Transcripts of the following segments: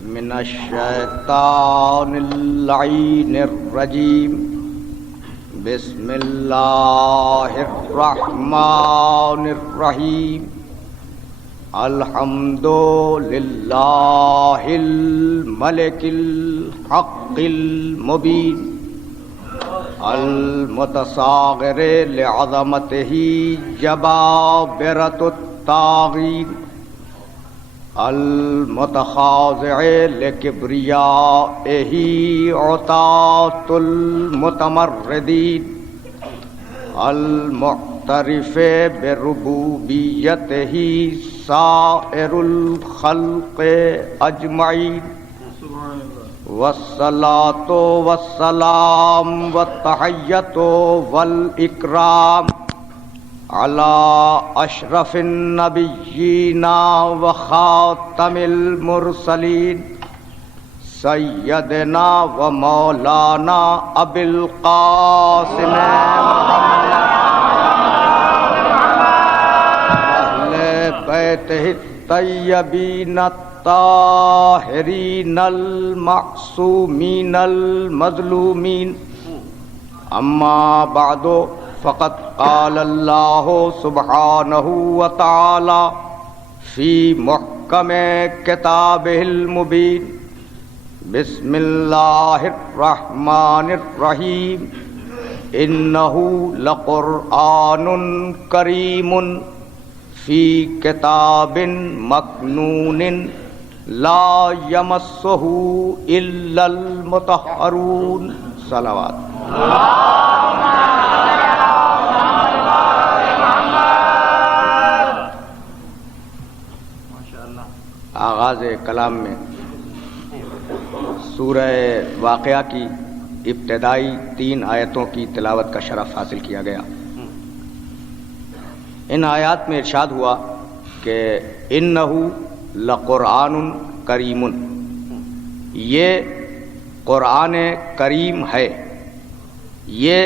من الشیطان اللعین الرجیم بسم اللہ الرحمن الرحیم الحمد للہ الملک الحق المبین المتصاغر لعظمتہ جبابرۃ الطاغین المتخاضع لکبریائہ عتاۃ المتمردین المعترف بربوبیتہ سائر الخلق اجمعین والصلاۃ والسلام والتحیۃ والاکرام علی اشرف النبیین وخاتم المرسلین سیدنا و مولانا ابی القاسم اہل بیتہ الطیبین الطاہرین المعصومین المظلومین اما بعد فقد قال اللہ سبحانہ وتعالی فی محکم کتابہ المبین بسم اللہ الرحمن الرحیم انہ لقرآن کریم فی کتاب مکنون لا یمسہ الا المطہرون صلوات۔ آغاز کلام میں سورہ واقعہ کی ابتدائی 3 آیتوں کی تلاوت کا شرف حاصل کیا گیا۔ ان آیات میں ارشاد ہوا کہ انہ لقرآن کریم، یہ قرآن کریم ہے، یہ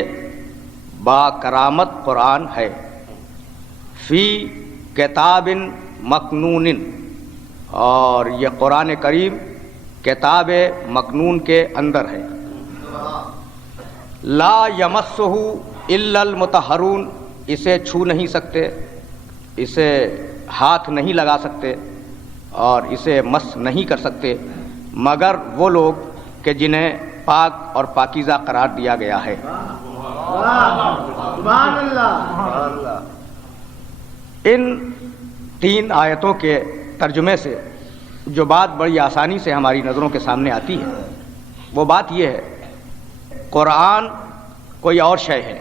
با کرامت قرآن ہے، فی کتاب مکنون، اور یہ قرآن کریم کتاب مکنون کے اندر ہے، لا یمسہ الا المطہرون، اسے چھو نہیں سکتے، اسے ہاتھ نہیں لگا سکتے اور اسے مس نہیں کر سکتے مگر وہ لوگ کہ جنہیں پاک اور پاکیزہ قرار دیا گیا ہے۔ سبحان اللہ۔ ان 3 آیتوں کے ترجمے سے جو بات بڑی آسانی سے ہماری نظروں کے سامنے آتی ہے وہ بات یہ ہے، قرآن کوئی اور شے ہے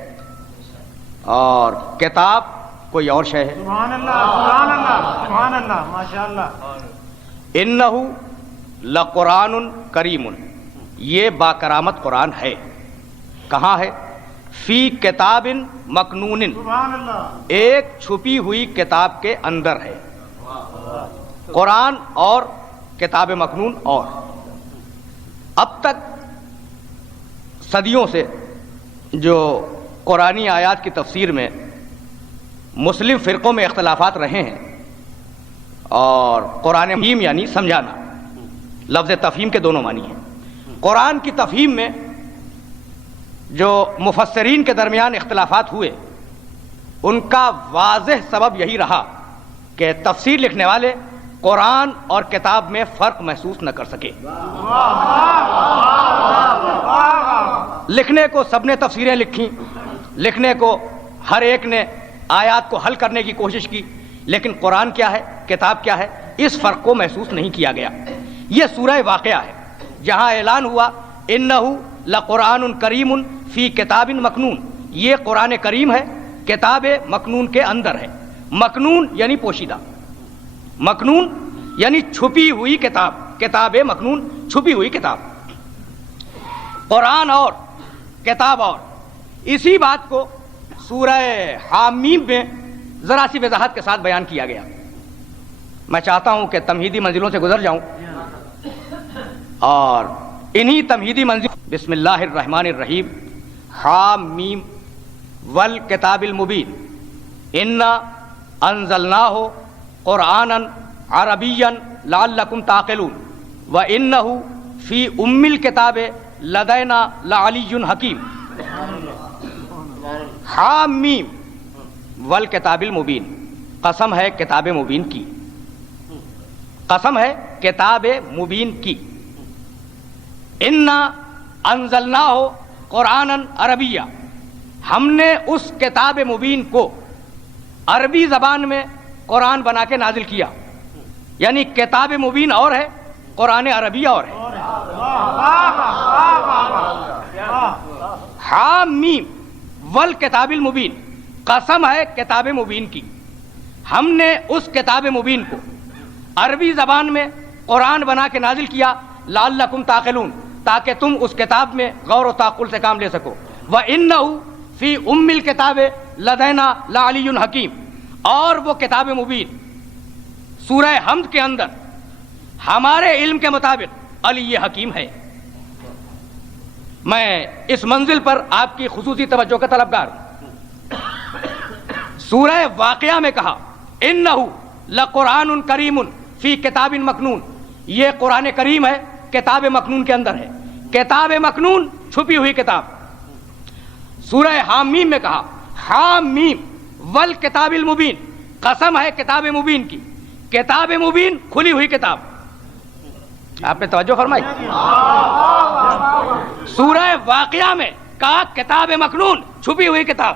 اور کتاب کوئی اور شے ہے۔ سبحان اللہ، سبحان اللہ، سبحان اللہ، ماشاء اللہ۔ انہ لقرآن کریم، یہ باکرامت قرآن ہے، کہاں ہے؟ فی کتاب مکنون، سبحان اللہ، ایک چھپی ہوئی کتاب کے اندر ہے۔ قرآن اور کتاب مکنون اور اب تک صدیوں سے جو قرآنی آیات کی تفسیر میں مسلم فرقوں میں اختلافات رہے ہیں، اور قرآن تفہیم یعنی سمجھانا، لفظ تفہیم کے دونوں معنی ہیں۔ قرآن کی تفہیم میں جو مفسرین کے درمیان اختلافات ہوئے ان کا واضح سبب یہی رہا کہ تفسیر لکھنے والے قرآن اور کتاب میں فرق محسوس نہ کر سکے۔ لکھنے کو سب نے تفسیریں لکھیں، لکھنے کو ہر ایک نے آیات کو حل کرنے کی کوشش کی، لیکن قرآن کیا ہے، کتاب کیا ہے، اس فرق کو محسوس نہیں کیا گیا۔ یہ سورہ واقعہ ہے جہاں اعلان ہوا انہ لقرآن کریم فی کتاب مکنون، یہ قرآن کریم ہے، کتاب مکنون کے اندر ہے۔ مکنون یعنی پوشیدہ، مکنون یعنی چھپی ہوئی کتاب، کتاب مکنون چھپی ہوئی کتاب۔ قرآن اور کتاب اور، اسی بات کو سورہ حامیم میں ذرا سی وضاحت کے ساتھ بیان کیا گیا۔ میں چاہتا ہوں کہ تمہیدی منزلوں سے گزر جاؤں اور انہی تمہیدی منزل بسم اللہ الرحمن الرحیم حامیم والکتاب المبین انا انزلناہ قرآنا عربیا لعلکم تعقلون وَإِنَّهُ فِي أُمِّ الْكِتَابِ لَدَيْنَا لَعَلِيٌّ حَكِيمٌ حامیم والکتاب المبین، قسم ہے کتاب مبین کی، قسم ہے کتاب مبین کی. انا انزلناہ قرآنا عربیہ، ہم نے اس کتاب مبین کو عربی زبان میں قرآن بنا کے نازل کیا. یعنی کتاب مبین اور ہے، قرآن عربی اور ہے. حامیم والکتاب المبین، قسم ہے کتاب مبین کی، ہم نے اس کتاب مبین کو عربی زبان میں قرآن بنا کے نازل کیا. لعلکم تعقلون، تاکہ تم اس کتاب میں غور و تعقل سے کام لے سکو. وَإِنَّهُ فِي أُمِّ الْكِتَابِ لَدَيْنَا لَعَلِيٌّ حَكِيمٌ، اور وہ کتاب مبین سورہ حمد کے اندر ہمارے علم کے مطابق علی حکیم ہے. میں اس منزل پر آپ کی خصوصی توجہ کا طلبگار ہوں. سورہ واقعہ میں کہا انہ لقرآن کریم فی کتاب مکنون، یہ قرآن کریم ہے، کتاب مکنون کے اندر ہے. کتاب مکنون چھپی ہوئی کتاب. سورہ حامیم میں کہا حامیم والکتاب المبین، قسم ہے کتاب مبین کی، کتاب مبین کھلی ہوئی کتاب. آپ نے توجہ فرمائی. سورہ واقعہ میں کہا کتاب مکنون چھپی ہوئی کتاب،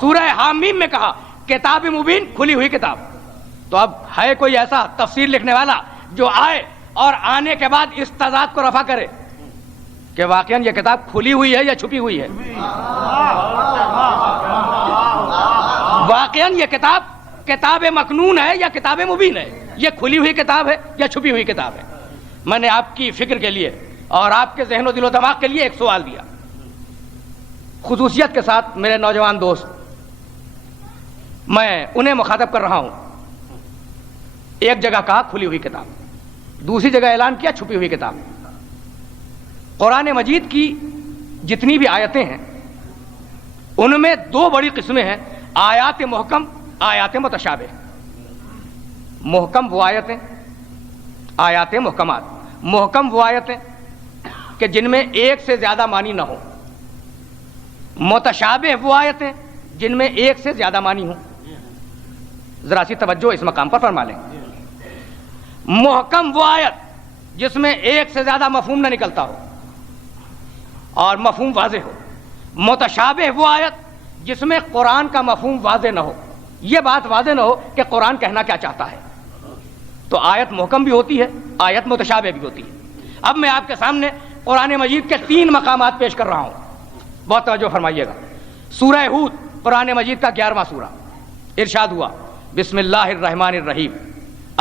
سورہ حامیم میں کہا کتاب مبین کھلی ہوئی کتاب. تو اب ہے کوئی ایسا تفسیر لکھنے والا جو آئے اور آنے کے بعد اس تضاد کو رفع کرے کہ واقعاً یہ کتاب کھلی ہوئی ہے یا چھپی ہوئی ہے؟ واقعاً یہ کتاب کتاب مکنون ہے یا کتاب مبین ہے؟ یہ کھلی ہوئی کتاب ہے یا چھپی ہوئی کتاب ہے؟ میں نے آپ کی فکر کے لیے اور آپ کے ذہن و دل و دماغ کے لیے ایک سوال دیا. خصوصیت کے ساتھ میرے نوجوان دوست، میں انہیں مخاطب کر رہا ہوں. ایک جگہ کہا کھلی ہوئی کتاب، دوسری جگہ اعلان کیا چھپی ہوئی کتاب. قرآن مجید کی جتنی بھی آیتیں ہیں ان میں دو بڑی قسمیں ہیں، آیات محکم، آیات متشابہ. محکم وہ آیتیں، آیات محکمات. محکم وہ آیتیں کہ جن میں ایک سے زیادہ معنی نہ ہو. متشابہ وہ آیتیں جن میں ایک سے زیادہ معنی ہوں. ذرا سی توجہ اس مقام پر فرما لیں. محکم وہ آیت جس میں ایک سے زیادہ مفہوم نہ نکلتا ہو اور مفہوم واضح ہو. متشابہ وہ آیت جس میں قرآن کا مفہوم واضح نہ ہو، یہ بات واضح نہ ہو کہ قرآن کہنا کیا چاہتا ہے. تو آیت محکم بھی ہوتی ہے، آیت متشابہ بھی ہوتی ہے. اب میں آپ کے سامنے قرآن مجید کے 3 مقامات پیش کر رہا ہوں، بہت توجہ فرمائیے گا. سورہ ہود قرآن مجید کا 11واں سورہ. ارشاد ہوا بسم اللہ الرحمن الرحیم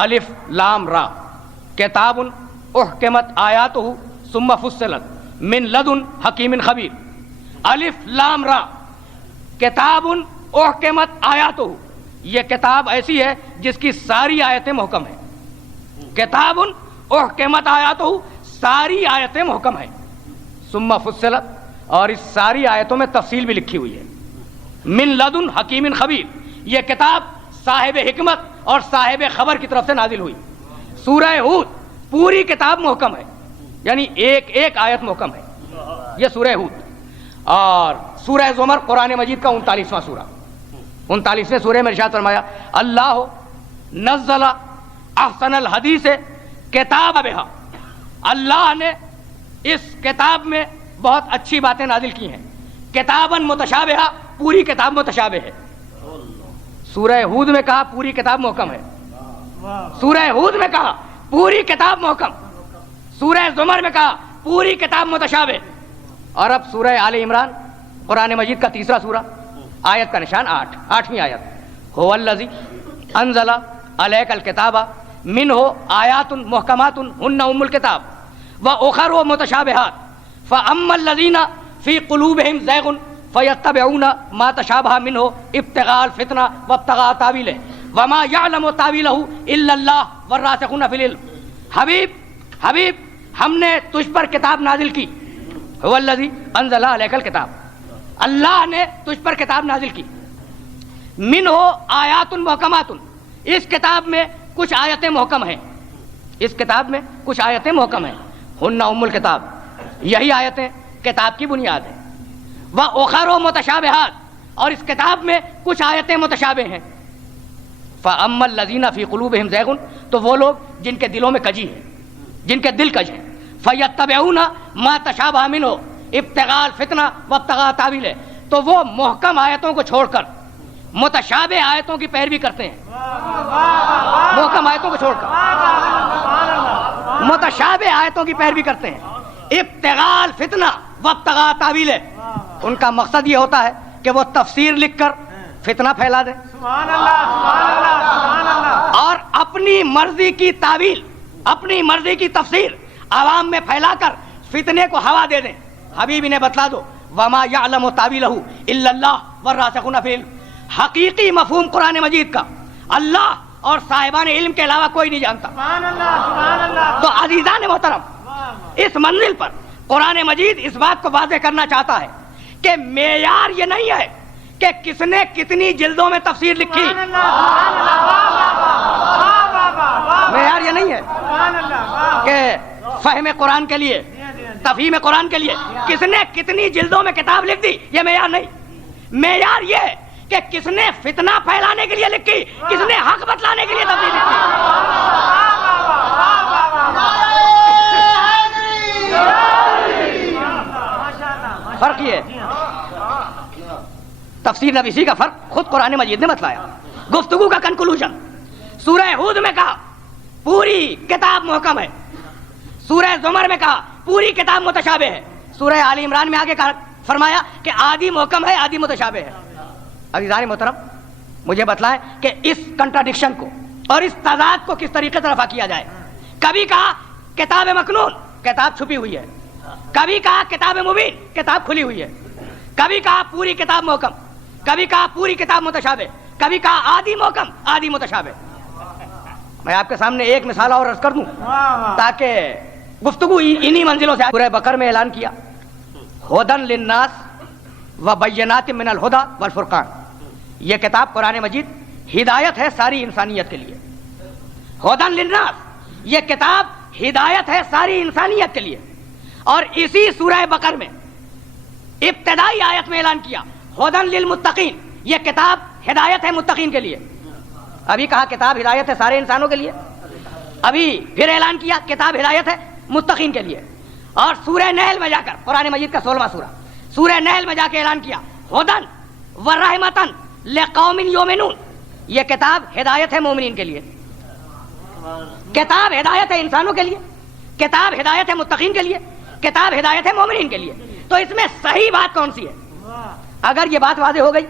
الف لام را کتاب احکمت آیاتہ ثم فصلت من لدن حکیم خبیر. الف لام را کتاب احکمت آیاتہ، یہ کتاب ایسی ہے جس کی ساری آیتیں محکم ہیں. کتاب احکمت آیاتہ، ساری آیتیں محکم ہیں. ثم فصلت، اور اس ساری آیتوں میں تفصیل بھی لکھی ہوئی ہے. من لدن حکیم خبیر، یہ کتاب صاحب حکمت اور صاحب خبر کی طرف سے نازل ہوئی. سورہ ہود پوری کتاب محکم ہے، یعنی ایک ایک آیت محکم ہے. یہ سورہ ہود. اور سورہ زمر قرآن مجید کا 39واں سورہ. 39ویں سورہ میں ارشاد فرمایا اللہ نزل احسن الحدیث کتاب بہا، اللہ نے اس کتاب میں بہت اچھی باتیں نازل کی ہیں. کتاباً متشابہہ، پوری کتاب متشابہ ہے. سورہ ہود میں کہا پوری کتاب محکم ہے، سورہ ہود میں کہا پوری کتاب محکم، سورہ زمر میں کہا پوری کتاب متشابہ. اور اب سورہ آل عمران قرآن مجید کا 3واں سورہ، آیت کا نشان 8ویں آیت. هو الذی انزل علیک الکتاب منہ آیات محکمات ہن ام الکتاب واخر متشابہات فاما الذین فی قلوبہم زیغ فیتبعون ما تشابہ منہ ابتغاء الفتنہ وابتغاء تاویلہ وما یعلم تاویلہ الا اللہ والراسخون فی العلم. حبیب ہم نے تجھ پر کتاب نازل کی. هو الذی انزل علیک الکتاب، اللہ نے تجھ پر کتاب نازل کی. منہ آیات محکمات، اس کتاب میں کچھ آیتیں محکم ہیں. اس کتاب میں کچھ آیتیں محکم ہیں، ہن ام الکتاب، یہی آیتیں کتاب کی بنیاد ہیں، وَأُخَرُ مُتَشَابِهَاتٌ، اور اس کتاب میں کچھ آیتیں متشابہ ہیں، فَأَمَّا الَّذِينَ فِي قُلُوبِهِمْ زَيْغٌ، تو وہ لوگ جن کے دلوں میں کجی ہے، جن کے دل کج ہیں، فَيَتَّبِعُونَ مَا تَشَابَهَ مِنْهُ ابتغاء الفتنہ وابتغاء تاویلہ، تو وہ محکم آیتوں کو چھوڑ کر متشابہ آیتوں کی پیروی کرتے ہیں، محکم آیتوں کو چھوڑ کر متشابہ آیتوں کی پیروی کرتے ہیں، ابتغاء الفتنہ وابتغاء تاویلہ، ان کا مقصد یہ ہوتا ہے کہ وہ تفسیر لکھ کر فتنہ پھیلا دیں، سبحان اللہ سبحان اللہ سبحان اللہ، اور اپنی مرضی کی تعویل، اپنی مرضی کی تفسیر عوام میں پھیلا کر فتنے کو ہوا دے دیں۔ حبیب نے بتلا دو وما یعلم تاویلہ الا اللہ والراسخون فی العلم، حقیقی مفہوم قرآن مجید کا اللہ اور صاحبان علم کے علاوہ کوئی نہیں جانتا۔ سبحان اللہ سبحان اللہ، تو عزیزان محترم، اس منزل پر قرآن مجید اس بات کو واضح کرنا چاہتا ہے کہ معیار یہ نہیں ہے کہ کس نے کتنی جلدوں میں تفسیر لکھی، سبحان اللہ سبحان اللہ، واہ واہ واہ واہ واہ واہ، معیار یہ نہیں ہے سبحان اللہ، واہ، کہ فہم قرآن کے لیے، تفہیم قرآن کے لیے کس نے کتنی جلدوں میں کتاب لکھ دی، یہ معیار نہیں۔ معیار یہ ہے کہ کس نے فتنہ پھیلانے کے لیے لکھی، کس نے حق بتلانے کے لیے تفسیر لکھی۔ فرق یہ ہے، تفسیر نویسی کا فرق خود قرآن مجید نے بتلایا۔ گفتگو کا کنکلوژن، سورہ ہود میں کہا پوری کتاب محکم ہے، سورہ زمر میں کہا پوری کتاب متشابہ ہے، سورہ آل عمران میں آگے کہا فرمایا کہ آدھی محکم ہے آدھی متشابہ ہے۔ عزیزان محترم، مجھے بتلائیں کہ اس کنٹراڈکشن کو اور اس تضاد کو کس طریقے سے رفع کیا جائے۔ کبھی کہا کتاب مکنون، کتاب چھپی ہوئی ہے، کبھی کہا کتاب مبین، کتاب کھلی ہوئی ہے، کبھی کہا پوری کتاب محکم، کبھی کہا پوری کتاب متشابہ، کبھی کہا آدھی محکم آدھی متشابہ۔ میں آپ کے سامنے ایک مثال اور عرض کر دوں تاکہ گفتگو انہی منزلوں سے۔ سورہ بقرہ میں اعلان کیا ہدی للناس وبینات من الہدی والفرقان، یہ کتاب قرآن مجید ہدایت ہے ساری انسانیت کے لیے۔ ہدی للناس، یہ کتاب ہدایت ہے ساری انسانیت کے لیے۔ اور اسی سورہ بقرہ میں ابتدائی آیت میں اعلان کیا ہدی للمتقین، یہ کتاب ہدایت ہے متقین کے لیے۔ ابھی کہا کتاب ہدایت ہے سارے انسانوں کے لیے، ابھی پھر اعلان کیا کتاب ہدایت ہے متقین کے لیے۔ اور سورہ نحل میں جا کر، قرآن مجید کا 16واں سورہ، سورہ نحل میں جا کے اعلان کیا ہدی ورحمۃ لقوم یؤمنون، یہ کتاب ہدایت ہے مومنین کے لیے۔ کتاب ہدایت ہے انسانوں کے لیے، کتاب ہدایت ہے متقین کے لیے، کتاب ہدایت ہے مومنین کے لیے۔ تو اس میں صحیح بات کون سی ہے؟ اگر یہ بات واضح ہو گئی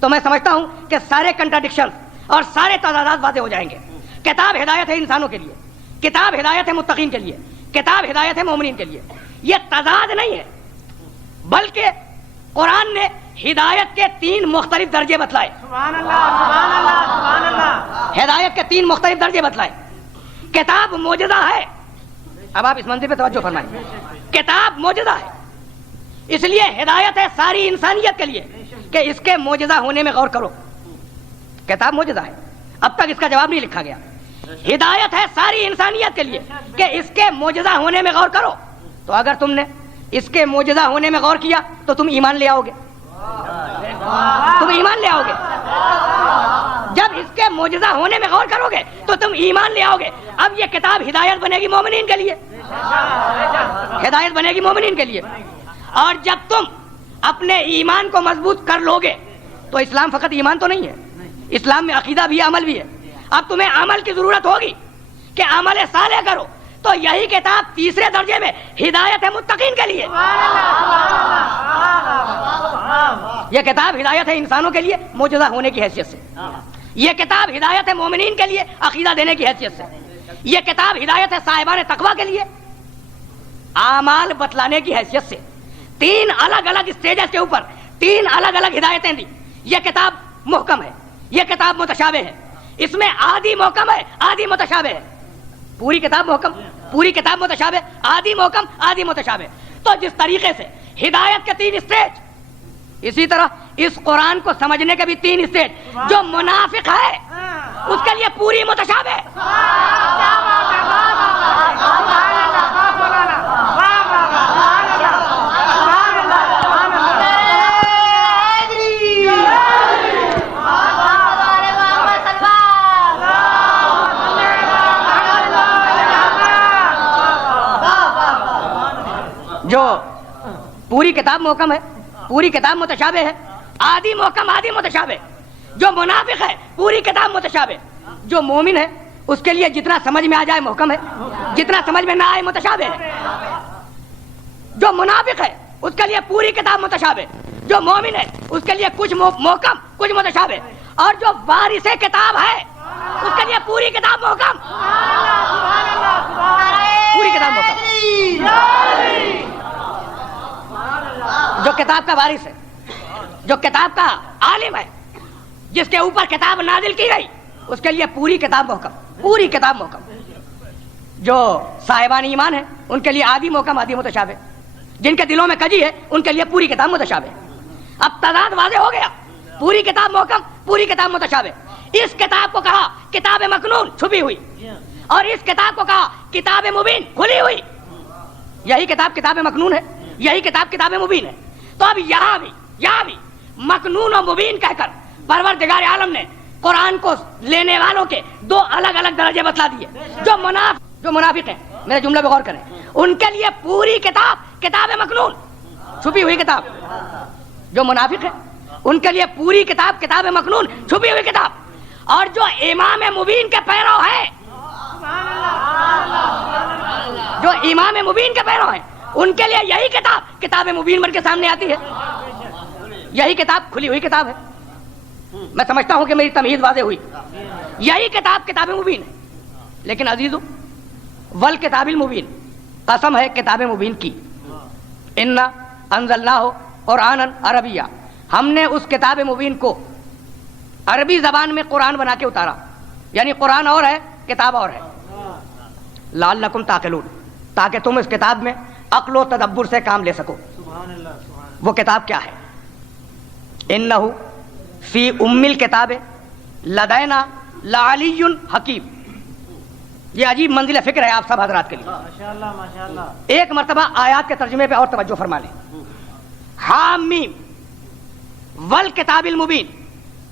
تو میں سمجھتا ہوں کہ سارے کنٹراڈکشن اور سارے تضادات واضح ہو جائیں گے۔ کتاب ہدایت ہے انسانوں کے لیے، کتاب ہدایت ہے متقین کے لیے، کتاب ہدایت ہے مومنین کے لیے، یہ تضاد نہیں ہے، بلکہ قرآن نے ہدایت کے 3 مختلف درجے بتلائے۔ سبحان اللہ سبحان اللہ سبحان اللہ، ہدایت کے 3 مختلف درجے بتلائے۔ کتاب معجزہ ہے، اب آپ اس منزل پہ توجہ فرمائیں، کتاب معجزہ ہے، اس لیے ہدایت ہے ساری انسانیت کے لیے کہ اس کے معجزہ ہونے میں غور کرو۔ کتاب معجزہ ہے، اب تک اس کا جواب نہیں لکھا گیا۔ ہدایت ہے ساری انسانیت کے لیے کہ اس کے معجزہ ہونے میں غور کرو۔ تو اگر تم نے اس کے معجزہ ہونے میں غور کیا تو تم ایمان لے آؤ گے، تم ایمان لے آؤ گے۔ جب اس کے معجزہ ہونے میں غور کرو گے تو تم ایمان لے آؤ گے۔ اب یہ کتاب ہدایت بنے گی مومنین کے لیے، ہدایت بنے گی مومنین کے لیے۔ اور جب تم اپنے ایمان کو مضبوط کر لو گے تو اسلام فقط ایمان تو نہیں ہے، اسلام میں عقیدہ بھی ہے، عمل بھی ہے۔ اب تمہیں عمل کی ضرورت ہوگی کہ عمل صالح کرو، تو یہی کتاب تیسرے درجے میں ہدایت ہے متقین کے لیے۔ یہ کتاب ہدایت ہے انسانوں کے لیے معجزہ ہونے کی حیثیت سے، یہ کتاب ہدایت ہے مومنین کے لیے عقیدہ دینے کی حیثیت سے، یہ کتاب ہدایت ہے صاحبان تقویٰ کے لیے اعمال بتلانے کی حیثیت سے۔ 3 الگ الگ اسٹیجز کے اوپر 3 الگ الگ ہدایتیں دی۔ یہ کتاب محکم ہے، یہ کتاب متشابہ ہے، اس میں آدھی محکم ہے آدھی متشابہ ہے۔ پوری کتاب محکم، پوری کتاب متشابہ، آدھی محکم آدھی متشابہ۔ تو جس طریقے سے ہدایت کے 3 اسٹیج، اسی طرح اس قرآن کو سمجھنے کے بھی 3 اسٹیج۔ جو منافق ہے اس کے لیے پوری متشابہ. جو پوری کتاب محکم ہے، پوری کتاب متشابہ ہے، آدھی محکم آدھی متشابہ. جو منافق ہے پوری کتاب متشابہ. جو مومن ہے اس کے لیے جتنا سمجھ میں آ جائے محکم ہے، جتنا سمجھ میں نہ آئے متشابہ ہے. جو منافق ہے اس کے لیے پوری کتاب متشابہ. جو مومن ہے اس کے لیے کچھ محکم کچھ متشابہ. اور جو وارث کتاب ہے اس کے لیے پوری کتاب محکم، پوری کتاب محکم. جو کتاب کا وارث ہے، جو کتاب کا عالم ہے، جس کے اوپر کتاب نازل کی گئی، اس کے لیے پوری کتاب محکم، پوری کتاب محکم. جو صاحبان ایمان ہیں ان کے لیے آدھی محکم آدھی متشابہ. جن کے دلوں میں کجی ہے ان کے لیے پوری کتاب متشابہ. اب تضاد واضح ہو گیا، پوری کتاب محکم پوری کتاب متشابہ. اس کتاب کو کہا کتاب مکنون چھپی ہوئی، اور اس کتاب کو کہا کتاب مبین کھلی ہوئی. یہی کتاب کتاب مکنون ہے، یہی کتاب کتاب مبین ہے. تو اب یہاں بھی مکنون و مبین کہہ کر پروردگار عالم نے قرآن کو لینے والوں کے دو الگ الگ درجے بتلا دیے. جو منافق ہیں، میرے جملے پہ غور کریں، ان کے لیے پوری کتاب کتاب مکنون چھپی ہوئی کتاب. جو منافق ہیں ان کے لیے پوری کتاب کتاب مکنون چھپی ہوئی کتاب. اور جو امام مبین کے پیرو ہیں، جو امام مبین کے پیرو ہیں، ان کے لیے یہی کتاب کتاب مبین بن کے سامنے آتی ہے. یہی کتاب کھلی ہوئی کتاب ہے. میں سمجھتا ہوں کہ میری تمہید واضح ہوئی. یہی کتاب کتاب مبین ہے. لیکن عزیزو، والکتاب المبین، قسم ہے کتاب مبین کی. انا انزلناہ قرآنا عربیہ، ہم نے اس کتاب مبین کو عربی زبان میں قرآن بنا کے اتارا. یعنی قرآن اور ہے کتاب اور ہے. لعلکم تعقلون، تاکہ تم اس کتاب میں عقل و تدبر سے کام لے سکو. وہ کتاب کیا ہے؟ انہ فی ام الکتاب لدینا لعلی حکیم. یہ عجیب منزل فکر ہے آپ سب حضرات کے لیے. ایک مرتبہ آیات کے ترجمے پہ اور توجہ فرما لیں. حامیم والکتاب المبین،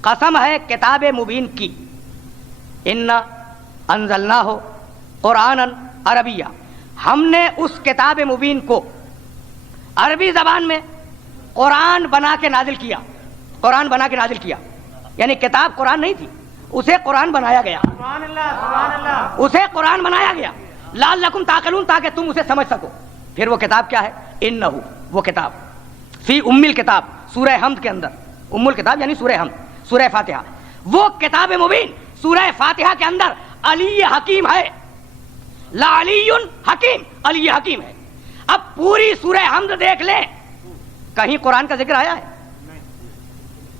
قسم ہے کتاب مبین کی. انا انزلناہ قرآنا عربیہ، ہم نے اس کتاب مبین کو عربی زبان میں قرآن بنا کے نازل کیا. قرآن بنا کے نازل کیا یعنی کتاب قرآن نہیں تھی، اسے قرآن بنایا گیا. اسے قرآن بنایا گیا. لعلکم تعقلون، تاکہ تم اسے سمجھ سکو. پھر وہ کتاب کیا ہے؟ انہ، وہ کتاب فی ام الکتاب، سورہ حمد کے اندر. ام الکتاب یعنی سورہ حمد، سورہ فاتحہ. وہ کتاب مبین سورہ فاتحہ کے اندر علی حکیم ہے. لعلی حکیم، علی حکیم ہے. اب پوری سورہ حمد دیکھ لیں، کہیں قرآن کا ذکر آیا ہے؟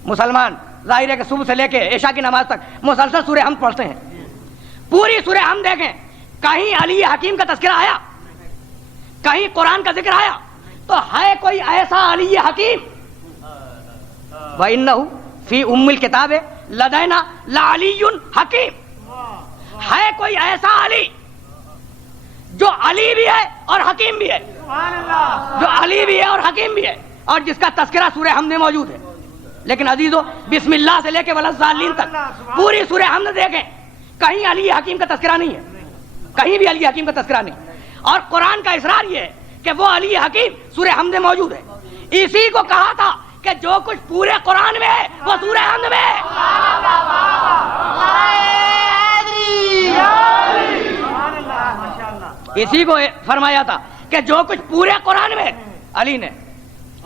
مسلمان ظاہر ہے کہ صبح سے لے کے عشاء کی نماز تک مسلسل سورہ حمد پڑھتے ہیں. پوری سورہ حمد دیکھیں، کہیں علی حکیم کا تذکرہ آیا؟ کہیں قرآن کا ذکر آیا؟ تو ہے کوئی ایسا علی حکیم؟ وَإِنَّهُ فِي أُمِّ الْكِتَابِ لَدَيْنَا لَعَلِيٌّ حَكِيمٌ. ہے کوئی ایسا علی جو علی بھی ہے اور حکیم بھی ہے، جو علی بھی ہے اور حکیم بھی ہے، اور جس کا تذکرہ سورہ حمد میں موجود ہے. لیکن عزیزو، بسم اللہ سے لے کے ولضالین تک پوری سورہ حمد دیکھیں، کہیں علی حکیم کا تذکرہ نہیں ہے، کہیں بھی علی حکیم کا تذکرہ نہیں. اور قرآن کا اصرار یہ ہے کہ وہ علی حکیم سورہ حمد میں موجود ہے. اسی کو کہا تھا کہ جو کچھ پورے قرآن میں ہے وہ سورہ حمد میں ہے. اسی کو فرمایا تھا کہ جو کچھ پورے قرآن میں، علی نے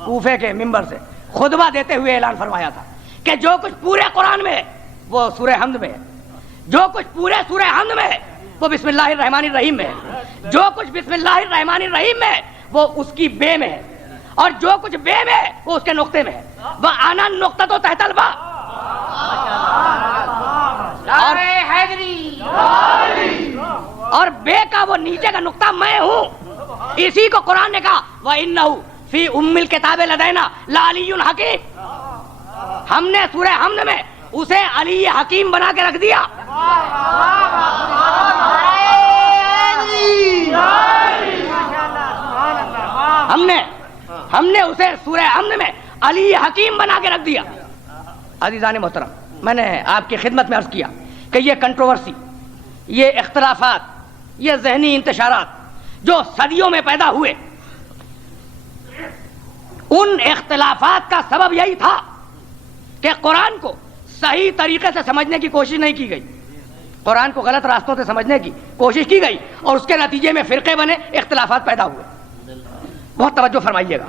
کوفے کے منبر سے خطبہ دیتے ہوئے اعلان فرمایا تھا کہ جو کچھ پورے قرآن میں ہے وہ سورہ حمد میں ہے. جو کچھ پورے سورہ حمد میں ہے وہ بسم اللہ الرحمن الرحیم میں ہے. جو کچھ بسم اللہ الرحمن الرحیم میں ہے وہ اس کی بے میں ہے، اور جو کچھ بے میں ہے وہ اس کے نقطے میں ہے. وَأَنَا النُّقْطَةُ تَحْتَ الْبَاءِ، اور بے کا وہ نیچے کا نقطہ میں ہوں. اسی کو قرآن نے کہا وَإِنَّهُ فی ام الکتاب لدینا لعلی حکیم. ہم نے سورہ حمد میں اسے علی حکیم بنا کے رکھ دیا. ہم نے اسے سورہ امن میں علی حکیم بنا کے رکھ دیا. عزیزان محترم، میں نے آپ کی خدمت میں عرض کیا کہ یہ کنٹروورسی، یہ اختلافات، یہ ذہنی انتشارات جو صدیوں میں پیدا ہوئے، ان اختلافات کا سبب یہی تھا کہ قرآن کو صحیح طریقے سے سمجھنے کی کوشش نہیں کی گئی. قرآن کو غلط راستوں سے سمجھنے کی کوشش کی گئی اور اس کے نتیجے میں فرقے بنے، اختلافات پیدا ہوئے. بہت توجہ فرمائیے گا.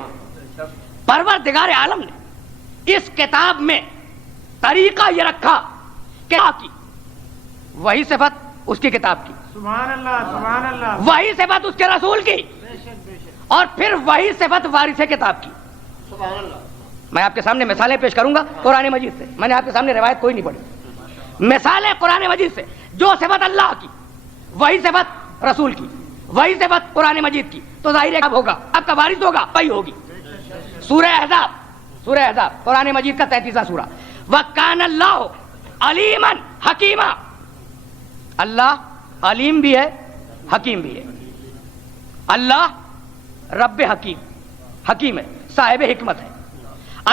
پروردگار عالم نے اس کتاب میں طریقہ یہ رکھا کہ وہی صفت اس کی کتاب کی، سبحان اللہ سبحان اللہ، وہی صفت اس کے رسول کی، اور پھر وہی صفت وارث کتاب کی. سبحان اللہ. میں آپ کے سامنے مثالیں پیش کروں گا قرآن مجید سے. میں نے آپ کے سامنے روایت کوئی نہیں پڑھی، مثالیں قرآن مجید سے. جو صفت اللہ کی وہی صفت رسول کی، وہی صفت قرآن مجید کی، تو ظاہر ہے ہوگا آپ کا وارث ہوگا، وہی ہوگی. سورہ احزاب قرآن مجید کا 33واں سورہ. وَكَانَ اللَّهُ عَلِيمًا حَكِيمًا. اللہ علیم بھی ہے، حکیم بھی ہے. اللہ رب حکیم ہے، صاحب حکمت ہے.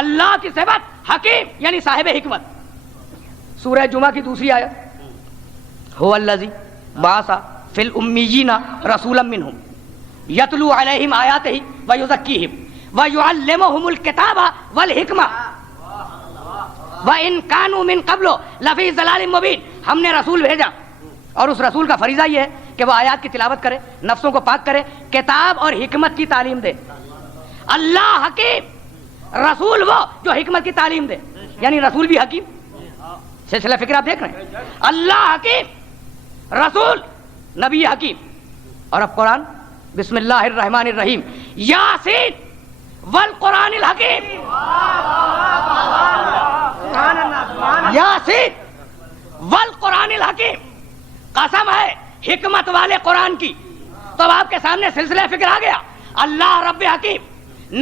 اللہ کی صفت حکیم یعنی صاحب حکمت. سورہ جمعہ کی دوسری آیت، هو الذی بعث فی الامیین رسولا منہم یتلو علیہم آیاتہ ویزکیہم ویعلمہم الکتاب والحکمہ وان کانوا من قبل لفی ضلال مبین. ہم نے رسول بھیجا اور اس رسول کا فریضہ یہ ہے کہ وہ آیات کی تلاوت کرے، نفسوں کو پاک کرے، کتاب اور حکمت کی تعلیم دے. اللہ حکیم، رسول وہ جو حکمت کی تعلیم دے، یعنی رسول بھی حکیم. سلسلہ فکر آپ دیکھ رہے ہیں. اللہ حکیم، رسول نبی حکیم. اور اب قرآن، بسم اللہ الرحمن الرحیم، یاسین والقرآن الحکیم. یاسین والقرآن الحکیم، قسم ہے حکمت والے قرآن کی. تو اب آپ کے سامنے سلسلہ فکر آ گیا. اللہ رب حکیم،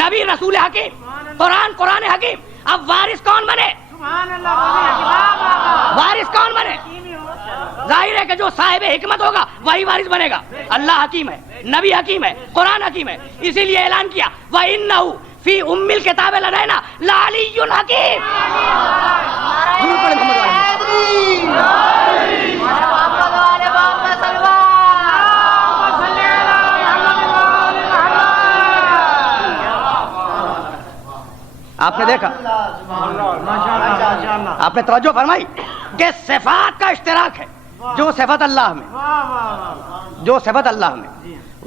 نبی رسول حکیم، قرآن حکیم. اب وارث کون بنے؟ وارث کون بنے؟ ظاہر ہے کہ جو صاحب حکمت ہوگا وہی وارث بنے گا. اللہ حکیم ہے، نبی حکیم ہے، قرآن حکیم ہے. اسی لیے اعلان کیا وَإِنَّهُ فِي أُمِّ الْكِتَابِ لَدَيْنَا لَعَلِيٌّ حَكِيمٌ. آپ نے دیکھا، آپ نے توجہ فرمائی کہ صفات کا اشتراک ہے. جو صفت اللہ میں، جو صفت اللہ میں،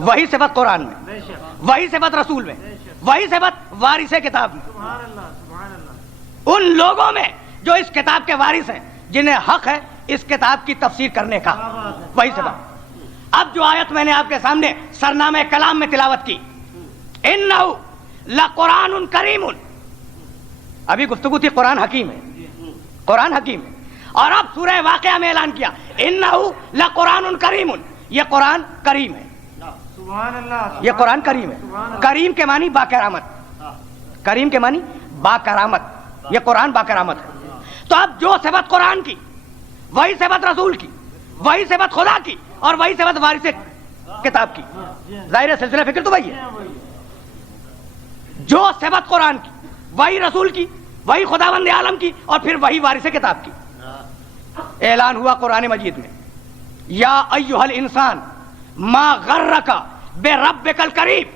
وہی صفت قرآن میں، وہی صفت رسول میں، وہی صفت وارث کتاب میں. ان لوگوں میں جو اس کتاب کے وارث ہیں، جنہیں حق ہے اس کتاب کی تفسیر کرنے کا، وہی صفت. اب جو آیت میں نے آپ کے سامنے سرنامہ کلام میں تلاوت کی، انہ لقرآن کریم، ابھی گفتگو تھی قرآن حکیم ہے، قرآن حکیم ہے. اور اب سورہ واقعہ میں اعلان کیا انہ لقرآن کریم، یہ قرآن کریم ہے. سبحان اللہ. یہ قرآن کریم ہے. کریم کے معنی با کرامت، کریم کے معنی با کرامت. یہ قرآن با کرامت ہے. تو اب جو صفت قرآن کی وہی صفت رسول کی، وہی صفت خدا کی، اور وہی صفت وارث کتاب کی. ظاہر سلسلہ فکر تو وہی ہے. جو صفت قرآن کی وہی رسول کی، وہی خداوند عالم کی، اور پھر وہی وارث کتاب کی. اعلان ہوا قرآن مجید میں یا ایھا الانسان ما غرک بربک الکریم.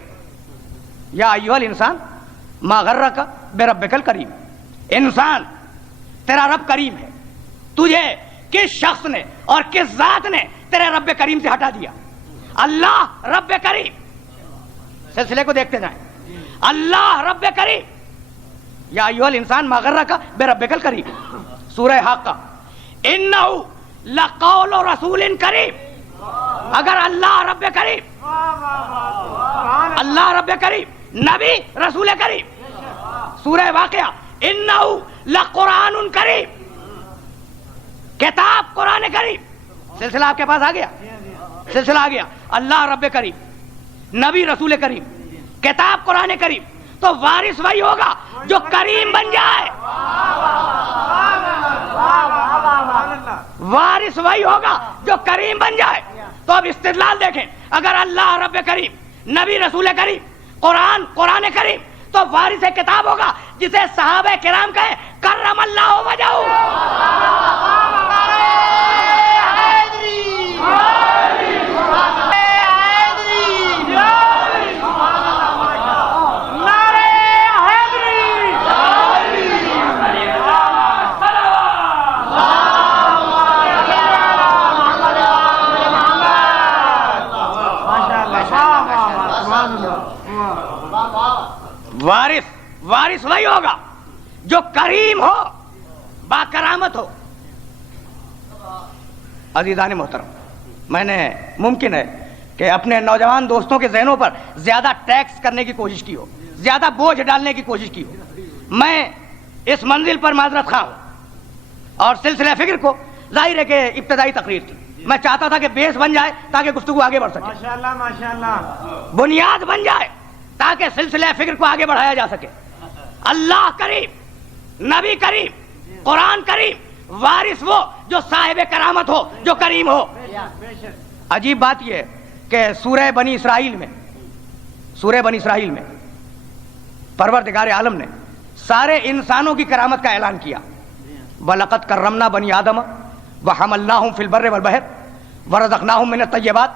یا ایھا الانسان ما غرک بربک الکریم. انسان، تیرا رب کریم ہے، تجھے کس شخص نے اور کس ذات نے تیرے رب کریم سے ہٹا دیا؟ اللہ رب کریم. سلسلے کو دیکھتے جائیں. اللہ رب کریم. یا ایھا الانسان ما غرک بربک الکریم. سورہ حاقہ، انہ لقول رسول کریم. اگر اللہ رب کریم، اللہ رب کریم، نبی رسول کریم. سورہ واقعہ، انہ لقرآن کریم، کتاب قرآن کریم. سلسلہ آپ کے پاس آ گیا، سلسلہ آ گیا. اللہ رب کریم، نبی رسول کریم، کتاب قرآن کریم. تو وارث وہی ہوگا جو کریم بن جائے، وارث وہی ہوگا جو کریم بن جائے. تو اب استدلال دیکھیں, اگر اللہ رب کریم, نبی رسول کریم, قرآن کریم, تو وارث کتاب ہوگا جسے صحابہ کرام کہیں کرم اللہ وجہہ. وارث وہی ہوگا جو کریم ہو, با کرامت ہو. عزیزان محترم, میں نے ممکن ہے کہ اپنے نوجوان دوستوں کے ذہنوں پر زیادہ ٹیکس کرنے کی کوشش کی ہو, زیادہ بوجھ ڈالنے کی کوشش کی ہو. میں اس منزل پر معذرت خواہ ہوں. اور سلسلہ فکر کو ظاہر ہے کہ ابتدائی تقریر تھی, میں چاہتا تھا کہ بیس بن جائے تاکہ گفتگو آگے بڑھ سکے, ماشاءاللہ ماشاءاللہ, بنیاد بن جائے تاکہ سلسلہ فکر کو آگے بڑھایا جا سکے. اللہ کریم, نبی کریم, قرآن کریم, وارث وہ جو صاحب کرامت ہو, جو کریم ہو. عجیب بات یہ ہے کہ سورہ بنی اسرائیل میں پروردگار عالم نے سارے انسانوں کی کرامت کا اعلان کیا. وَلَقَدْ كَرَّمْنَا بَنِي آدَمَ وَحَمَلْنَاهُمْ فِي الْبَرِّ وَالْبَحْرِ وَرَزَقْنَاهُمْ مِنَ الطَّيِّبَاتِ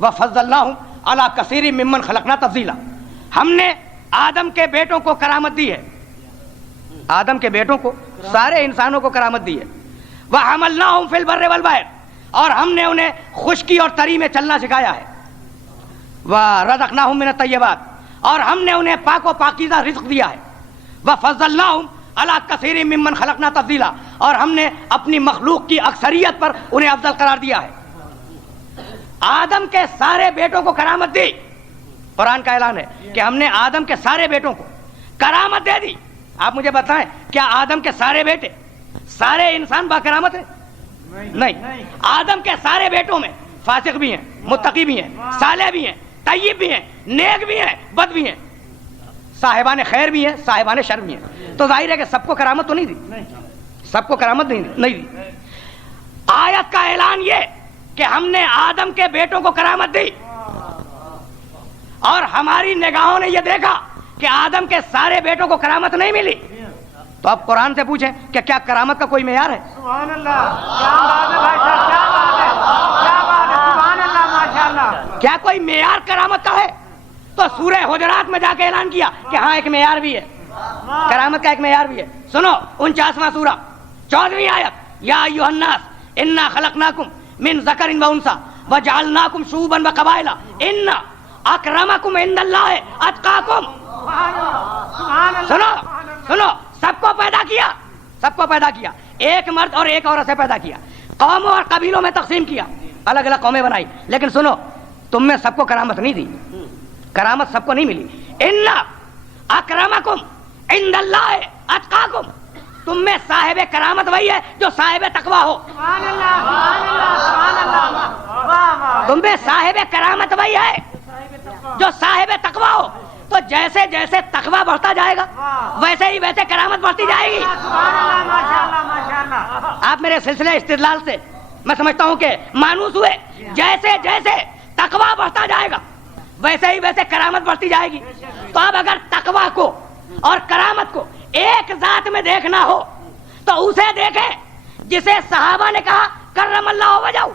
وَفَضَّلْنَاهُمْ عَلَىٰ كَثِيرٍ مِّمَّنْ خَلَقْنَا تَفْضِيلًا. ہم نے آدم کے بیٹوں کو کرامت دی ہے, آدم کے بیٹوں کو, سارے انسانوں کو کرامت دی ہے. وَحَمَلْنَاهُمْ فِي الْبَرِّ وَالْبَحْرِ, اور ہم نے انہیں خشکی اور تری میں چلنا سکھایا ہے. وَرَزَقْنَاهُمْ مِنَ الطَّيِّبَاتِ, اور ہم نے انہیں پاک و پاکیزہ رزق دیا ہے. وَفَضَّلْنَاهُمْ عَلَىٰ كَثِيرٍ مِّمَّنْ خَلَقْنَا تَفْضِيلًا, اور ہم نے اپنی مخلوق کی اکثریت پر انہیں افضل قرار دیا ہے. آدم کے سارے بیٹوں کو کرامت دی. قرآن کا اعلان ہے کہ ہم نے آدم کے سارے بیٹوں کو کرامت دے دی. آپ مجھے بتائیں, کیا آدم کے سارے بیٹے, سارے انسان با کرامت ہے؟ نہیں. آدم کے سارے بیٹوں میں فاسق بھی ہیں, متقی بھی ہیں, صالح بھی ہیں, طیب بھی ہیں, نیک بھی ہیں, بد بھی ہیں, صاحبان خیر بھی ہیں, صاحبان شر بھی ہیں. تو ظاہر ہے کہ سب کو کرامت تو نہیں دی, سب کو کرامت نہیں دی. آیت کا اعلان یہ کہ ہم نے آدم کے بیٹوں کو کرامت دی, اور ہماری نگاہوں نے یہ دیکھا کہ آدم کے سارے بیٹوں کو کرامت نہیں ملی. تو اب قرآن سے پوچھیں کہ کیا کرامت کا کوئی معیار ہے؟ سبحان اللہ, کیا بات ہے بھائی صاحب, کیا بات ہے, کیا بات ہے, سبحان اللہ ماشاءاللہ. کیا کوئی معیار کرامت کا ہے؟ تو سورہ حجرات میں جا کے اعلان کیا کہ ہاں ایک معیار بھی ہے, کرامت کا ایک معیار بھی ہے. سنو 49واں سورہ 14ویں آیت, یا ایھا الناس انا خلقناکم من ذکر و انثی وجعلناکم شعوبا وقبائل ان اکرمکم عند اللہ اتقاکم. سنو, سب کو پیدا کیا, ایک مرد اور ایک عورت سے پیدا کیا, قوموں اور قبیلوں میں تقسیم کیا, الگ الگ قومیں بنائی. لیکن سنو, تم میں سب کو کرامت نہیں دی, کرامت سب کو نہیں ملی. ان اکرمکم عند اللہ اتقاکم, تم میں صاحب کرامت وہی ہے جو صاحب تقویٰ ہو. سبحان اللہ, سبحان اللہ, سبحان اللہ, واہ واہ. تم میں صاحب کرامت وہی ہے جو صاحب تقویٰ ہو. تو جیسے جیسے تقویٰ بڑھتا جائے گا ویسے ہی ویسے کرامت بڑھتی جائے گی. سبحان اللہ ماشاءاللہ ماشاءاللہ. آپ میرے سلسلے استدلال سے میں سمجھتا ہوں کہ مانوس ہوئے. جیسے جیسے تقویٰ بڑھتا جائے گا ویسے ہی ویسے کرامت بڑھتی جائے گی. تو اب اگر تقویٰ کو اور کرامت کو ایک ذات میں دیکھنا ہو تو اسے دیکھیں جسے صحابہ نے کہا کرم اللہ وجہہ,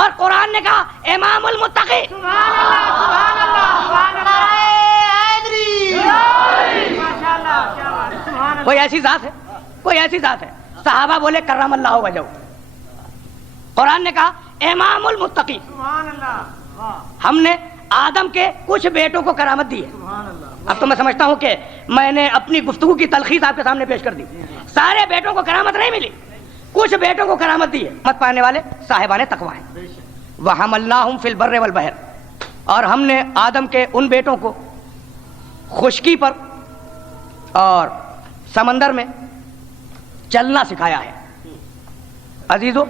اور قرآن نے کہا امام المتقی. سبحان اللہ, سبحان اللہ, سبحان اللہ. ماشاءاللہ, کیا بات ہے, سبحان اللہ. کوئی ایسی ذات ہے, صحابہ بولے کرم اللہ وجہہ, قرآن نے کہا امام المتقی. سبحان اللہ, واہ. ہم نے آدم کے کچھ بیٹوں کو کرامت دی ہے. سبحان اللہ. اب تو میں سمجھتا ہوں کہ میں نے اپنی گفتگو کی تلخیص آپ کے سامنے پیش کر دی. سارے بیٹوں کو کرامت نہیں ملی, کچھ بیٹوں کو کرامت دی ہے. مت پانے والے صاحبان تقویٰ ہیں. وَحَمَلْنَاهُمْ فِي الْبَرِّ وَالْبَحْرِ, اور ہم نے آدم کے ان بیٹوں کو خشکی پر اور سمندر میں چلنا سکھایا ہے. عزیزو,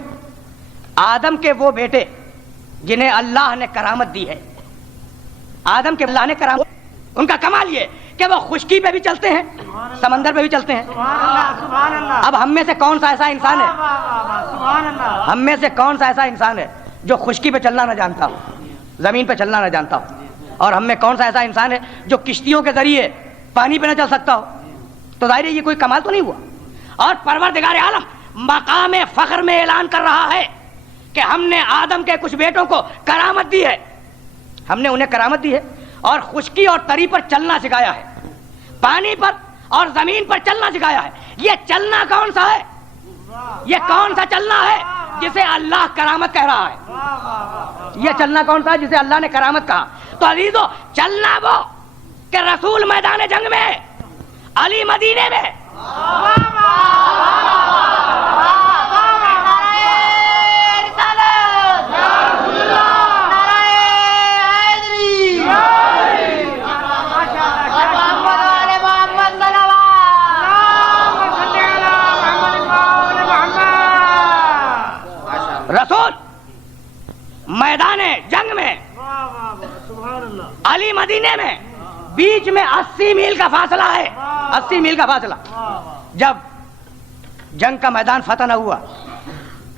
آدم کے وہ بیٹے جنہیں اللہ نے کرامت دی ہے, آدم کے اللہ نے کرامت, ان کا کمال یہ کہ وہ خشکی پہ بھی چلتے ہیں, سمندر پہ بھی چلتے ہیں. سبحان اللہ, سبحان اللہ. اب ہم میں سے کون سا ایسا انسان ہے واہ واہ واہ, سبحان اللہ. ہم میں سے کون سا ایسا انسان ہے جو خشکی پہ چلنا نہ جانتا ہو, زمین پہ چلنا نہ جانتا ہو؟ اور ہم میں کون سا ایسا انسان ہے جو کشتیوں کے ذریعے پانی پہ نہ چل سکتا ہو؟ تو ظاہر ہے یہ کوئی کمال تو نہیں ہوا. اور پروردگار عالم مقام فخر میں اعلان کر رہا ہے کہ ہم نے آدم کے کچھ بیٹوں کو کرامت دی ہے, ہم نے انہیں کرامت دی ہے اور خشکی اور تری پر چلنا سکھایا ہے, پانی پر اور زمین پر چلنا سکھایا ہے. یہ چلنا کون سا ہے؟ یہ کون سا چلنا ہے جسے اللہ کرامت کہہ رہا ہے؟ یہ چلنا کون سا ہے جسے اللہ نے کرامت کہا؟ تو عزیزو, چلنا وہ کہ رسول میدان جنگ میں, علی مدینے میں, رسول میدان جنگ میں, علی مدینے میں, بیچ میں 80 میل کا فاصلہ ہے, 80 میل کا فاصلہ. جب جنگ کا میدان فتح نہ ہوا,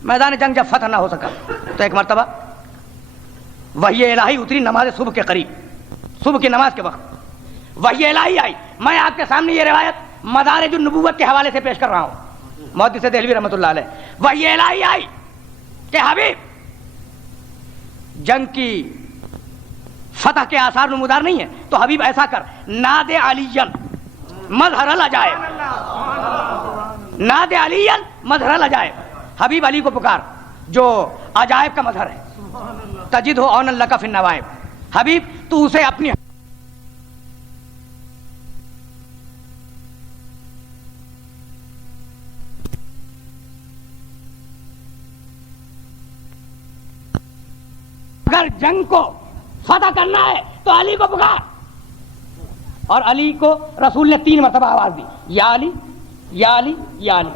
میدان جنگ جب فتح نہ ہو سکا, تو ایک مرتبہ وحی الہی اتری نماز صبح کے قریب, صبح کی نماز کے وقت وحی الہی آئی. میں آپ کے سامنے یہ روایت مدارج النبوت کے حوالے سے پیش کر رہا ہوں, محدث دہلوی رحمۃ اللہ علیہ. وحی الہی آئی کہ حبیب, جنگ کی فتح کے آثار نمودار نہیں ہے, تو حبیب ایسا کر, ناد علیًا مظہر العجائب, ناد علیًا مظہر العجائب, حبیب علی کو پکار جو عجائب کا مظہر ہے. تجدہ عونا لک فی النوائب, حبیب تو اسے اپنی اگر جنگ کو فتح کرنا ہے تو علی کو پکار. اور علی کو رسول نے 3 مرتبہ آواز دی, یا علی یا علی یا علی.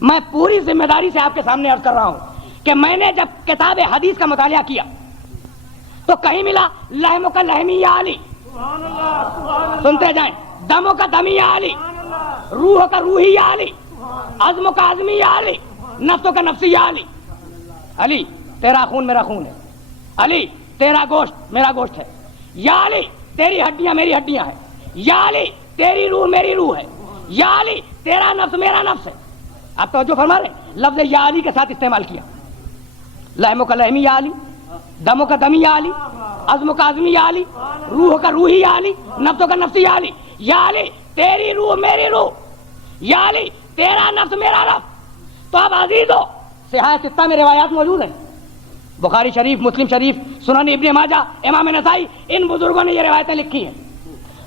میں پوری ذمہ داری سے آپ کے سامنے عرض کر رہا ہوں کہ میں نے جب کتاب حدیث کا مطالعہ کیا تو کہیں ملا لحم کا لحمی یا علی, سنتے جائیں, دموں کا دمی یا علی, روح کا روحی یا علی, عزم کا عزمی یا علی, نفسوں کا نفسی یا علی. علی تیرا خون میرا خون ہے, علی تیرا گوشت میرا گوشت ہے, یا علی تیری ہڈیاں میری ہڈیاں ہیں, یا علی تیری روح میری روح ہے, یا علی تیرا نفس میرا نفس ہے. آپ توجہ فرما رہے ہیں, لفظ یا علی کے ساتھ استعمال کیا. لحم کا لحمی یا علی, دموں کا دمی یا علی, عزم کا عزمی یا علی, روح کا روحی یا علی, نفسوں کا نفسی یا علی. یا علی تیری روح میری روح, یا علی تیرا نفس میرا نفس. تو اب عزیزو, صحاح ستہ میں روایات موجود ہیں, بخاری شریف, مسلم شریف, سنن ابن ماجہ, امام نسائی, ان بزرگوں نے یہ روایتیں لکھی ہیں.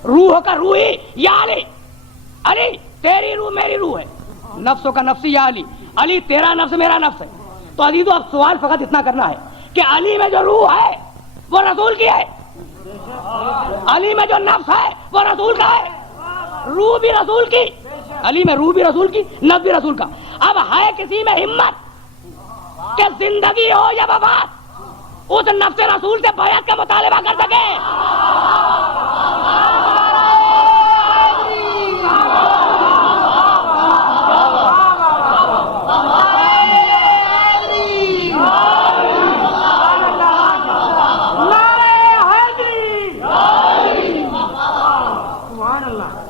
روح کا روحی یا علی, علی تیری روح میری روح ہے, نفسوں کا نفسی یا علی, علی تیرا نفس میرا نفس ہے. تو عزیزو اب سوال فقط اتنا کرنا ہے کہ علی میں جو روح ہے وہ رسول کی ہے, علی میں جو نفس ہے وہ رسول کا ہے, روح بھی رسول کی, علی میں روح بھی رسول کی, نفس بھی رسول کا. اب ہے کسی میں ہمت کہ زندگی ہو یا وفات اس نفس رسول سے بیعت کا مطالبہ کر سکے؟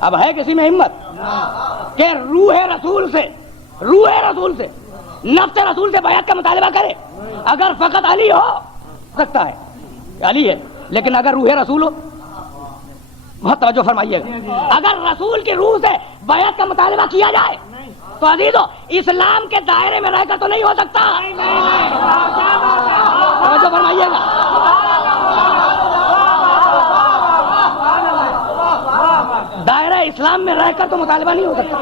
اب ہے کسی میں ہمت کہ روح رسول سے نفس رسول سے بیعت کا مطالبہ کرے؟ اگر فقط علی ہو سکتا ہے, علی ہے, لیکن اگر روح رسول ہو, بہت توجہ فرمائیے گا, اگر رسول کی روح سے بیعت کا مطالبہ کیا جائے تو عزیزو اسلام کے دائرے میں رہ کر تو نہیں ہو سکتا. توجہ فرمائیے گا, دائرہ اسلام میں رہ کر تو مطالبہ نہیں ہو سکتا.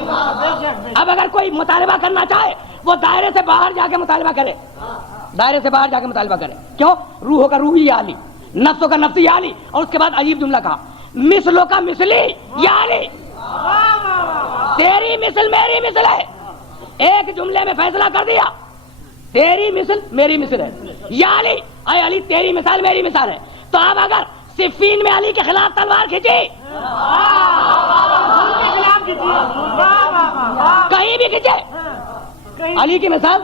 اب اگر کوئی مطالبہ کرنا چاہے وہ دائرے سے باہر جا کے مطالبہ کرے, دائرے سے باہر جا کے مطالبہ کرے. کیوں؟ روح کا روحی یا علی, نفسوں کا نفسی یا علی, اور اس کے بعد عجیب جملہ کہا, مثلوں کا مثلی یا علی, تیری مثل میری مثل ہے. ایک جملے میں فیصلہ کر دیا, تیری مثل میری مثل ہے, یا علی, اے علی تیری مثال میری مثال ہے. تو اب اگر صفین میں علی کے خلاف تلوار کھینچی, کہیں بھی کھینچے, علی کی مثال،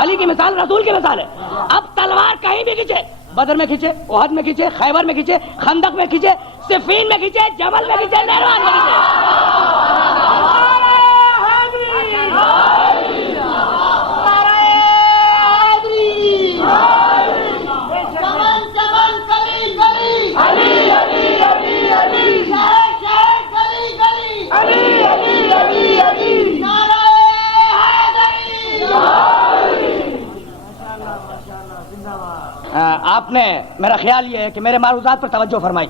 علی کی مثال رسول کی مثال ہے. اب تلوار کہیں بھی کھینچے، بدر میں کھینچے، احد میں کھینچے، خیبر میں کھینچے، خندق میں کھینچے، صفین میں کھینچے، جمل میں کھینچے، نہروان میں کھینچے. آپ نے میرا خیال یہ ہے کہ میرے معروضات پر توجہ فرمائی.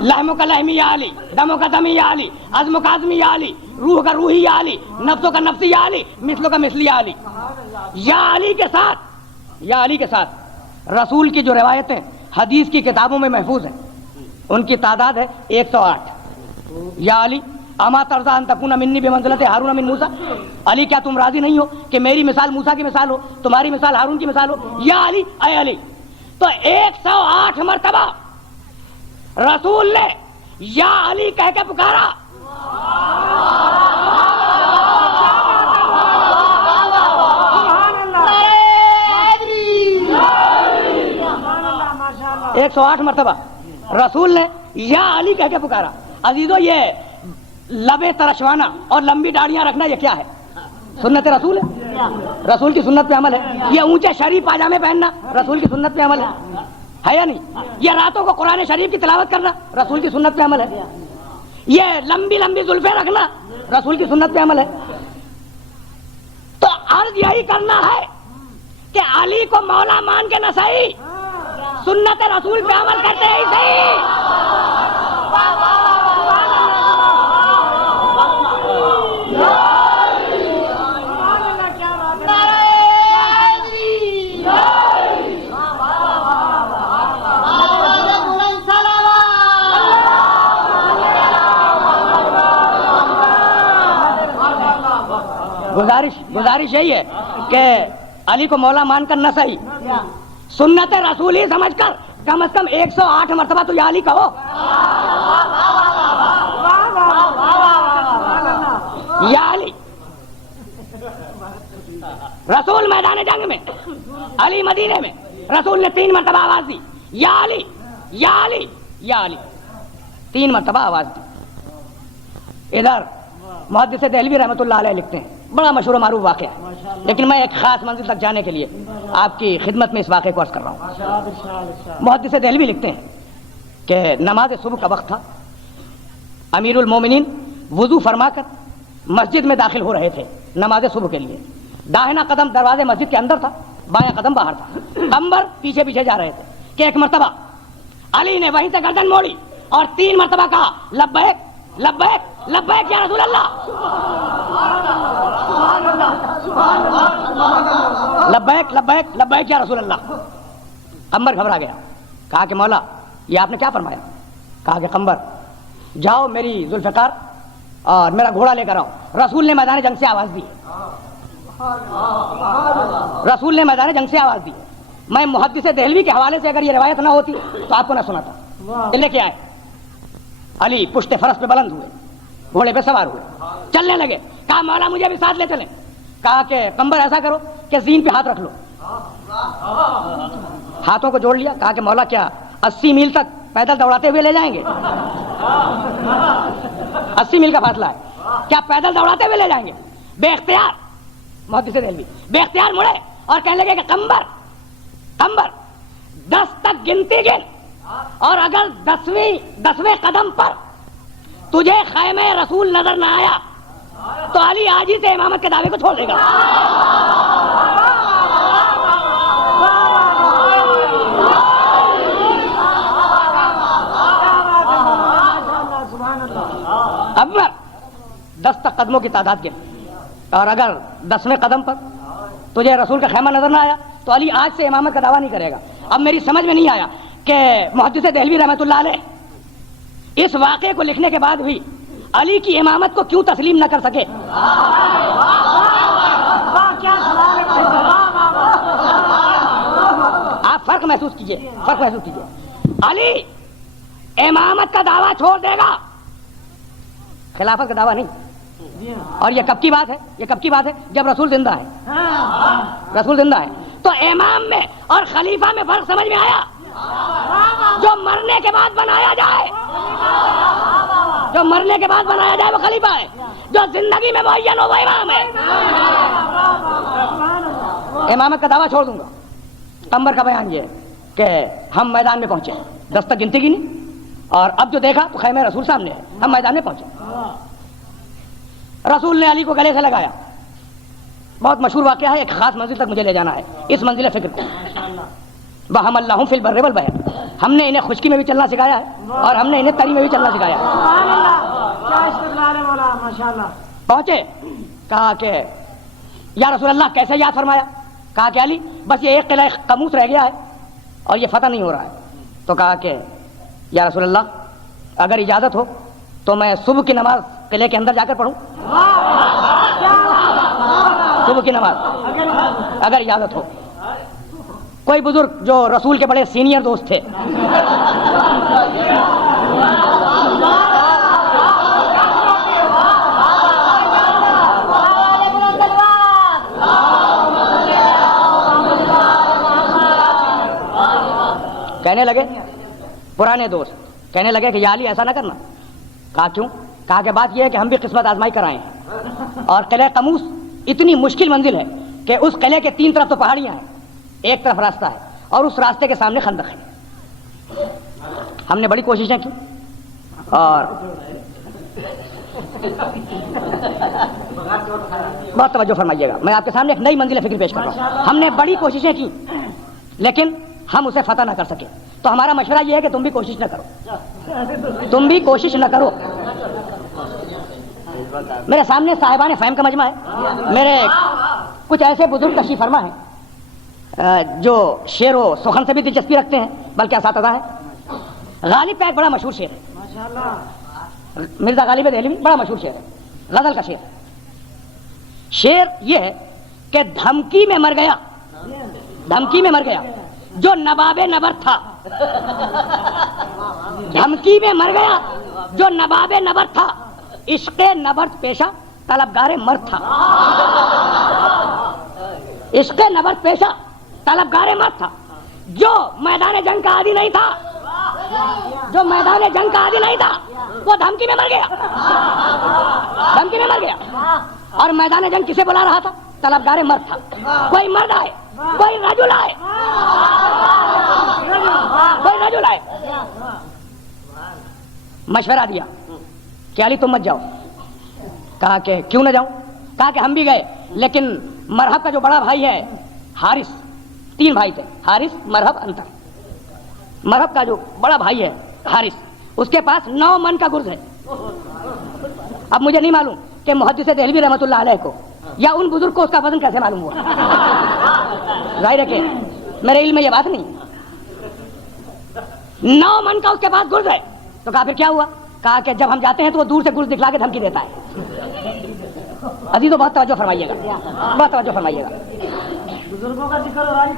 لحموں کا لحمی یا علی، دموں کا دمی یا علی، عزم کا عزمی یا علی، روح کا روحی یا علی، نفسوں کا نفسی یا علی، مثلوں کا مثلی یا علی. یا علی کے ساتھ، یا علی کے ساتھ رسول کی جو روایتیں حدیث کی کتابوں میں محفوظ ہیں ان کی تعداد ہے 108. یا علی اما ترضا ان تکون منی بمنزلت ہارون من موسیٰ، علی کیا تم راضی نہیں ہو کہ میری مثال موسیٰ کی مثال ہو، تمہاری مثال ہارون کی مثال ہو. یا علی، اے علی. تو 108 مرتبہ رسول نے یا علی کہہ کے پکارا. ایک 108 مرتبہ رسول نے یا علی کہہ کے پکارا. عزیزو یہ لبے ترشوانا اور لمبی داڑیاں رکھنا یہ کیا ہے؟ سنت رسول ہے، رسول کی سنت پہ عمل ہے. یہ اونچے شریف پاجامے پہننا رسول کی سنت پہ عمل ہے یا نہیں؟ یہ راتوں کو قرآن شریف کی تلاوت کرنا رسول کی سنت پہ عمل ہے. یہ لمبی لمبی زلفیں رکھنا رسول کی سنت پہ عمل ہے. تو عرض یہی کرنا ہے کہ علی کو مولا مان کے نہ صحیح، سنت رسول پہ عمل کرتے ہی صحیح. گزارش یہی ہے کہ علی کو مولا مان کر نہ صحیح، سنت رسول ہی سمجھ کر کم از کم 108 مرتبہ تو یا علی کہو. یا علی. رسول میدان جنگ میں، علی مدینے میں، رسول نے 3 مرتبہ آواز دی یا علی یا علی یا علی، 3 مرتبہ آواز دی. ادھر محدث دہلوی رحمۃ اللہ علیہ لکھتے ہیں، بڑا مشہور و معروف واقعہ ہے، لیکن میں ایک خاص منزل تک جانے کے لیے آپ کی خدمت میں اس واقعے کو عرض کر رہا ہوں. محدث دہلوی لکھتے ہیں کہ نماز صبح کا وقت تھا. امیر المومنین وضو فرما کر مسجد میں داخل ہو رہے تھے نماز صبح کے لیے. داہنا قدم دروازے مسجد کے اندر تھا، بایاں قدم باہر تھا. قمبر پیچھے پیچھے جا رہے تھے کہ ایک مرتبہ علی نے وہیں سے گردن موڑی اور 3 مرتبہ کہا لبیک لبیک لبیک یا رسول اللہ، لبیک لبیک لبیک یا رسول اللہ. قمبر گھبرا گیا، کہا کہ مولا یہ آپ نے کیا فرمایا؟ کہا کہ قمبر جاؤ میری ذوالفقار اور میرا گھوڑا لے کر آؤ. رسول نے میدان جنگ سے آواز دی، رسول نے میدان جنگ سے آواز دی. میں محدث دہلوی کے حوالے سے اگر یہ روایت نہ ہوتی تو آپ کو نہ سناتا. لے کے آئے. علی پشت فرس پہ بلند ہوئے، گھوڑے پہ سوار ہوئے، چلنے لگے. کہا مولا مجھے بھی ساتھ لے چلیں. کہا کہ قمبر ایسا کرو کہ زین پہ ہاتھ رکھ لو. ہاتھوں کو جوڑ لیا. کہا کہ مولا کیا 80 میل تک پیدل دوڑاتے ہوئے لے جائیں گے؟ 80 میل کا فاصلہ ہے، کیا پیدل دوڑاتے ہوئے لے جائیں گے؟ بے اختیار محدث دہلوی بے اختیار مڑے اور کہنے لگے کہ قمبر 10 تک گنتی گن، اور اگر 10ویں قدم پر تجھے خیمہ رسول نظر نہ آیا تو علی آج ہی سے امامت کے دعوے کو چھوڑ دے گا. قمبر 10 تک قدموں کی تعداد گن، اور اگر 10ویں قدم پر تجھے رسول کا خیمہ نظر نہ آیا تو علی آج سے امامت کا دعویٰ نہیں کرے گا. اب میری سمجھ میں نہیں آیا کہ محدث دہلوی رحمۃ اللہ علیہ اس واقعے کو لکھنے کے بعد بھی علی کی امامت کو کیوں تسلیم نہ کر سکے. آپ فرق محسوس کیجئے. علی امامت کا دعویٰ چھوڑ دے گا، خلافت کا دعویٰ نہیں. اور یہ کب کی بات ہے؟ یہ کب کی بات ہے؟ جب رسول زندہ ہے. رسول زندہ ہے تو امام میں اور خلیفہ میں فرق سمجھ میں آیا. جو مرنے کے بعد بنایا جائے، جو مرنے کے بعد بنایا جائے وہ خلیفہ ہے، جو زندگی میں معین ہو وہ امام ہے. امامت کا دعویٰ چھوڑ دوں گا. قمر کا بیان یہ ہے کہ ہم میدان میں پہنچے، دستک گنتی کی نہیں، اور اب جو دیکھا تو خیمہ رسول سامنے ہے، ہم میدان میں پہنچے. رسول نے علی کو گلے سے لگایا. بہت مشہور واقعہ ہے. ایک خاص منزل تک مجھے لے جانا ہے، اس منزل فکر کو. وَحَمَلْنَاهُمْ فِي الْبَرِّ وَالْبَحْرِ. ہم نے انہیں خشکی میں بھی چلنا سکھایا ہے اور ہم نے انہیں تری میں بھی چلنا سکھایا ہے. پہنچے، کہا کہ یا رسول اللہ کیسے یاد فرمایا؟ کہا کہ علی بس یہ ایک قلعہ قموس رہ گیا ہے اور یہ فتح نہیں ہو رہا ہے. تو کہا کہ یا رسول اللہ اگر اجازت ہو تو میں صبح کی نماز قلعے کے اندر جا کر پڑھوں. صبح کی نماز اگر اجازت ہو. کوئی بزرگ جو رسول کے بڑے سینئر دوست تھے کہنے لگے، پرانے دوست کہنے لگے کہ یا علی ایسا نہ کرنا. کہا کیوں؟ کہا کہ بات یہ ہے کہ ہم بھی قسمت آزمائی کر آئے ہیں اور قلعہ قموس اتنی مشکل منزل ہے کہ اس قلعے کے تین طرف تو پہاڑیاں ہیں، ایک طرف راستہ ہے اور اس راستے کے سامنے خندق ہے. ہم نے بڑی کوششیں کی اور بہت توجہ فرمائیے گا، میں آپ کے سامنے ایک نئی منزل فکر پیش کر رہا ہوں. ہم نے بڑی کوششیں کی لیکن ہم اسے فتح نہ کر سکے. تو ہمارا مشورہ یہ ہے کہ تم بھی کوشش نہ کرو، تم بھی کوشش نہ کرو. میرے سامنے صاحبان فہم کا مجمع ہے. میرے کچھ ایسے بزرگ تشریف فرما ہیں جو شعر و سخن سے بھی دلچسپی رکھتے ہیں، بلکہ اساتذہ ہیں. غالب کا ایک بڑا مشہور شعر ہے، مرزا غالب دہلوی، بڑا مشہور شعر ہے، غزل کا شعر. شعر یہ ہے کہ دھمکی میں مر گیا، دھمکی میں مر گیا جو نواب نبرد تھا. دھمکی میں مر گیا جو نواب نبرد تھا، عشق نبرد پیشہ طلبگار مرد تھا. عشق نبرد پیشہ طلبگار مرد تھا. جو میدان جنگ کا عادی نہیں تھا، جو میدان جنگ کا عادی نہیں تھا وہ دھمکی میں مر گیا، دھمکی میں مر گیا. اور میدان جنگ کسے بلا رہا تھا؟ طلبگار مرد تھا. کوئی مرد آئے، کوئی رجل آئے، کوئی رجل آئے. مشورہ دیا کہ علی تم مت جاؤ. کہا کہ کیوں نہ جاؤں؟ کہا کہ ہم بھی گئے لیکن مرحب کا جو بڑا بھائی ہے حارث، تین بھائی تھے، حارث، مرحب، انتر. مرحب کا جو بڑا بھائی ہے حارث، اس کے پاس 9 من کا گرز ہے. اب مجھے نہیں معلوم کہ محدث دہلوی رحمۃ اللہ علیہ کو یا ان بزرگ کو اس کا وزن کیسے معلوم ہوا. ظاہر ہے کہ میرے علم میں یہ بات نہیں. 9 من کا اس کے پاس گرز ہے. تو کہا پھر کیا ہوا؟ کہا کہ جب ہم جاتے ہیں تو وہ دور سے گرز دکھلا کے دھمکی دیتا ہے. عزیزو بہت توجہ فرمائیے گا، بہت توجہ فرمائیے گا. بزرگوں کا ذکر ہو رہا ہے.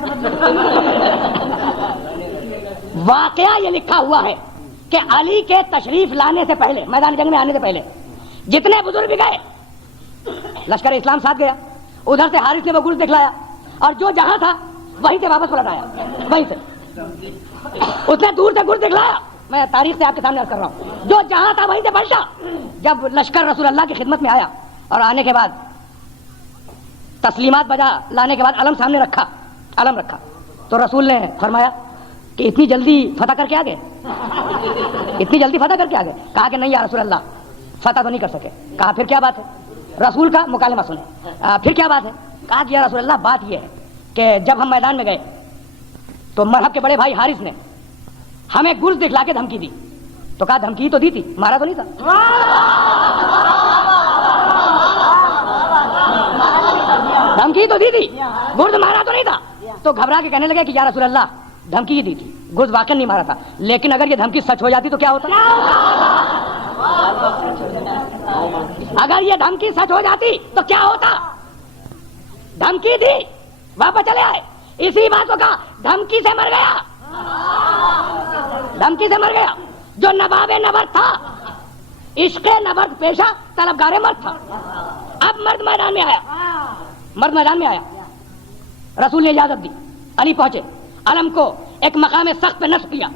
واقعہ یہ لکھا ہوا ہے کہ علی کے تشریف لانے سے پہلے، میدان جنگ میں آنے سے پہلے جتنے بزرگ بھی گئے، لشکر اسلام ساتھ گیا. ادھر سے حارث نے وہ گرز دکھلایا اور جو جہاں تھا وہیں سے واپس پلٹ آیا. وہیں سے اس نے دور سے گرز دکھلایا. میں تاریخ سے آپ کے سامنے عرض کر رہا ہوں، جو جہاں تھا وہیں سے پلٹا. جب لشکر رسول اللہ کی خدمت میں آیا اور آنے کے بعد تسلیمات بجا لانے کے بعد علم سامنے رکھا، علم رکھا، تو رسول نے فرمایا کہ اتنی جلدی فتح کر کے آ گئے، اتنی جلدی فتح کر کے آ گئے. کہا کہ نہیں یا رسول اللہ فتح تو نہیں کر سکے. کہا پھر کیا بات ہے؟ رسول کا مکالمہ سنیں. پھر کیا بات ہے؟ کہا کہ یا رسول اللہ بات یہ ہے کہ جب ہم میدان میں گئے تو مرحب کے بڑے بھائی حارث نے ہمیں گرز دکھلا کے دھمکی دی. تو کہا دھمکی تو دی تھی، مارا تو نہیں تھا. دھمکی تو دی تھی، گرز مارا تو نہیں تھا. تو گھبرا کے کہنے لگے کہ یا رسول اللہ دھمکی ہی دی تھی، گرز واقعی نہیں مارا تھا. لیکن اگر یہ دھمکی سچ ہو جاتی تو کیا ہوتا؟ اگر یہ دھمکی سچ ہو جاتی تو کیا ہوتا؟ دھمکی دی، واپس چلے آئے. اسی بات کو کہا دھمکی سے مر گیا، دھمکی سے مر گیا جو نواب نبرد تھا. عشق نبرد پیشہ طلبگار مرد تھا. اب مرد میدان میں آیا, رسول نے اجازت دی, علی پہنچے, علم کو ایک مقام سخت پہ نصب کیا,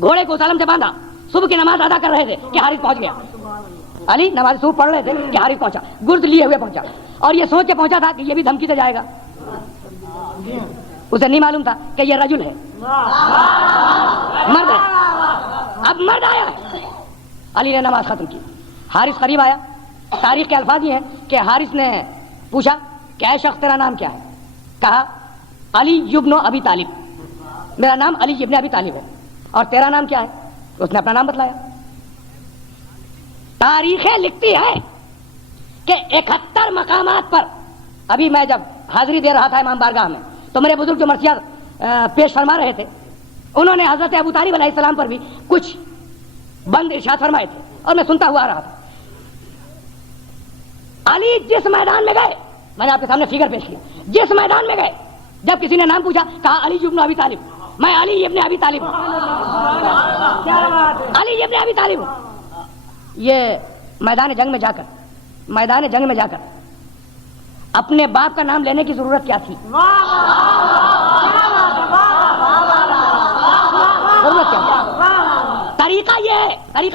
گھوڑے کو اس علم سے باندھا. صبح کی نماز ادا کر رہے تھے کہ حارث پہنچ گیا. علی نماز صبح پڑھ رہے تھے کہ حارث پہنچا, گرد لیے ہوئے پہنچا, اور یہ سوچ کے پہنچا تھا کہ یہ بھی دھمکی سے جائے گا. اسے نہیں معلوم تھا کہ یہ رجل ہے, مرد ہے. اب مرد آیا ہے. علی نے نماز ختم کی, حارث قریب آیا. تاریخ کے الفاظ یہ ہیں کہ حارث نے پوچھا کہ اے شخص تیرا نام کیا ہے؟ کہا علی ابن ابی طالب, میرا نام علی ابن ابی طالب ہے. اور تیرا نام کیا ہے؟ اس نے اپنا نام بتلایا. تاریخیں لکھتی ہے کہ 71 مقامات پر, ابھی میں جب حاضری دے رہا تھا امام بارگاہ میں تو میرے بزرگ جو مرثیات پیش فرما رہے تھے انہوں نے حضرت ابو طالب علیہ السلام پر بھی کچھ بند ارشاد فرمائے تھے اور میں سنتا ہوا آ رہا تھا. علی جس میدان میں گئے, میں نے آپ کے سامنے فگر پیش کیا, جس میدان میں گئے جب کسی نے نام پوچھا کہا علی ابن ابی طالب, میں علی ابن ابی طالب ہوں, علی ابن ابی طالب ہوں. یہ میدان جنگ میں جا کر اپنے باپ کا نام لینے کی ضرورت کیا تھی؟ ضرورت کیا؟ طریقہ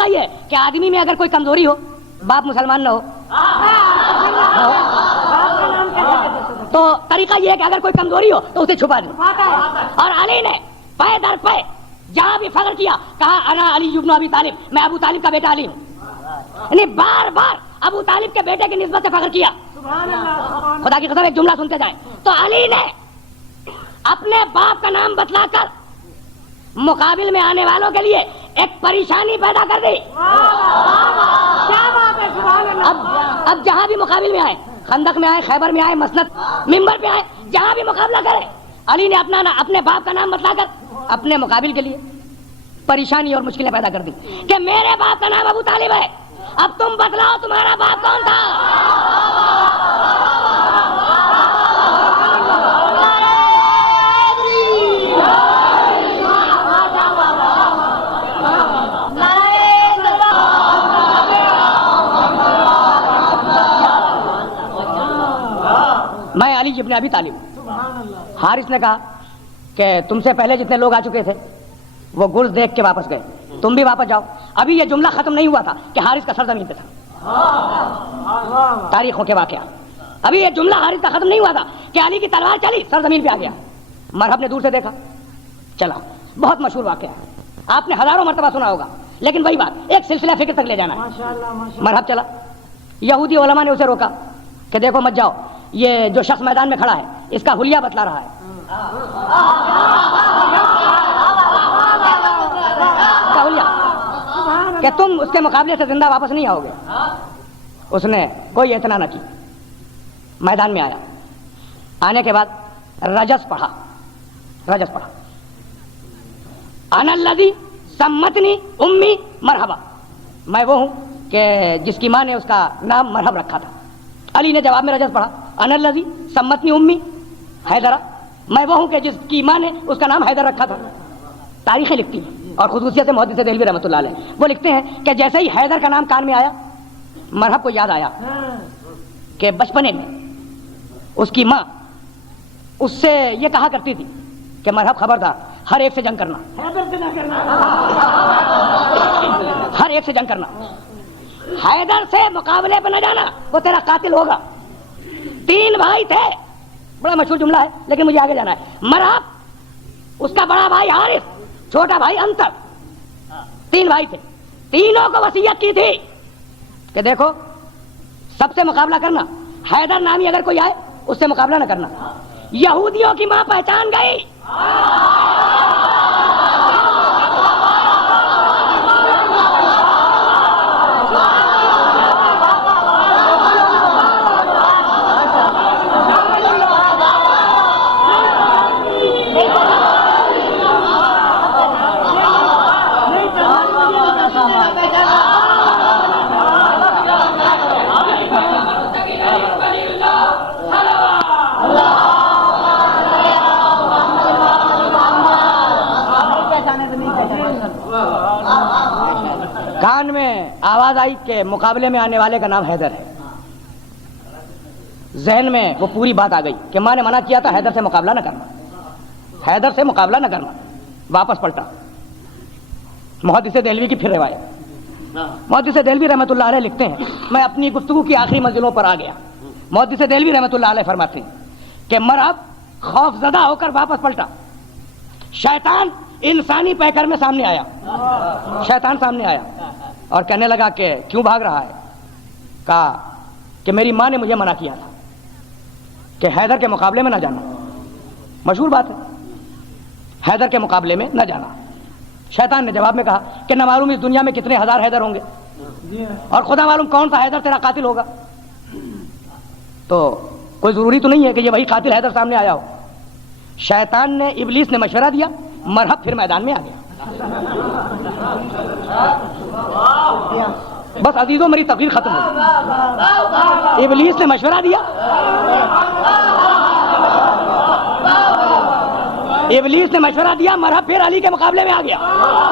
یہ ہے کہ آدمی میں اگر کوئی کمزوری ہو, باپ مسلمان نہ ہو, تو طریقہ یہ ہے کہ اگر کوئی کمزوری ہو تو اسے چھپا دیں. اور علی نے پے در پے جہاں بھی فخر کیا کہا انا علی ابن ابی طالب, میں ابو طالب کا بیٹا علی ہوں. یعنی بار بار ابو طالب کے بیٹے کی نسبت سے فخر کیا. خدا کی قسم ایک جملہ سنتے جائیں تو علی نے اپنے باپ کا نام بتلا کر مقابل میں آنے والوں کے لیے ایک پریشانی پیدا کر دی. اب جہاں بھی مقابل میں آئے, خندق میں آئے, خیبر میں آئے, مسند ممبر پہ آئے, جہاں بھی مقابلہ کرے علی نے اپنے باپ کا نام بتلا کر اپنے مقابل کے لیے پریشانی اور مشکلیں پیدا کر دی کہ میرے باپ کا نام ابو طالب ہے, اب تم بتلاؤ تمہارا باپ کون تھا. میں علی ابن ابی طالب. حارث نے کہا کہ تم سے پہلے جتنے لوگ آ چکے تھے وہ گرز دیکھ کے واپس گئے, تم بھی واپس جاؤ. ابھی یہ جملہ ختم نہیں ہوا تھا کہ حارث کا سر زمین پہ تھا. تاریخوں کے واقعہ, ابھی یہ جملہ حارث کا ختم نہیں ہوا تھا کہ علی کی تلوار چلی, سر زمین پہ آ گیا. مرحب نے دور سے دیکھا, چلا. بہت مشہور واقعہ ہے, آپ نے ہزاروں مرتبہ سنا ہوگا, لیکن وہی بات ایک سلسلہ فکر تک لے جانا ہے. مرحب چلا. یہودی علماء نے اسے روکا کہ دیکھو مت جاؤ, یہ جو شخص میدان میں کھڑا ہے اس کا حلیہ بتلا رہا ہے. کہ تم اس کے مقابلے سے زندہ واپس نہیں آؤ گے. اس نے کوئی اعتنا نہ کی, میدان میں آیا. آنے کے بعد رجس پڑھا. انا الذی سمتنی امی مرحبا, میں وہ ہوں کہ جس کی ماں نے اس کا نام مرحب رکھا تھا. علی نے جواب میں رجس پڑھا, انا الذی سمتنی امی حیدرہ, میں وہ ہوں کہ جس کی ماں نے اس کا نام حیدر رکھا تھا. تاریخیں لکھتی ہیں اور خصوصیت سے محدث دہلوی رحمۃ اللہ علیہ وہ لکھتے ہیں کہ جیسے ہی حیدر کا نام کان میں آیا, مرحب کو یاد آیا کہ بچپنے میں اس کی ماں اس سے یہ کہا کرتی تھی کہ مرحب خبردار, ہر ایک سے جنگ کرنا, ہر ایک سے جنگ کرنا, حیدر سے مقابلے پہ نہ جانا, وہ تیرا قاتل ہوگا. 3 بھائی تھے, بڑا مشہور جملہ ہے لیکن مجھے آگے جانا ہے. مرحب, اس کا بڑا بھائی حارث, چھوٹا بھائی انتر, 3 بھائی تھے. تینوں کو وصیت کی تھی کہ دیکھو سب سے مقابلہ کرنا, حیدر نامی اگر کوئی آئے اس سے مقابلہ نہ کرنا. یہودیوں کی ماں پہچان گئی. میں آواز آئی کہ مقابلے میں آنے والے کا نام حیدر ہے، ذہن میں وہ پوری بات آ گئی کہ ماں نے منع کیا تھا حیدر سے مقابلہ نہ کرنا، حیدر سے مقابلہ نہ کرنا. واپس پلٹا. محدث دہلوی کی پھر روایت. محدث دہلوی رحمۃ اللہ علیہ لکھتے ہیں، میں اپنی گفتگو کی آخری منزلوں پر آ گیا. محدث دہلوی رحمۃ اللہ علیہ فرماتے ہیں کہ مرحب خوف زدہ ہو کر واپس پلٹا. شیطان انسانی پیکر میں سامنے آیا، شیطان سامنے آیا اور کہنے لگا کہ کیوں بھاگ رہا ہے؟ کہا کہ میری ماں نے مجھے منع کیا تھا کہ حیدر کے مقابلے میں نہ جانا. مشہور بات ہے، حیدر کے مقابلے میں نہ جانا. شیطان نے جواب میں کہا کہ نہ معلوم اس دنیا میں کتنے ہزار حیدر ہوں گے اور خدا معلوم کون سا حیدر تیرا قاتل ہوگا، تو کوئی ضروری تو نہیں ہے کہ یہ وہی قاتل حیدر سامنے آیا ہو. شیطان نے، ابلیس نے مشورہ دیا، مرحب پھر میدان میں آ گیا. بس عزیزوں میری تقریر ختم ہو گئی. ابلیس نے مشورہ دیا، ابلیس نے مشورہ دیا، مرحب پھر علی کے مقابلے میں آ گیا.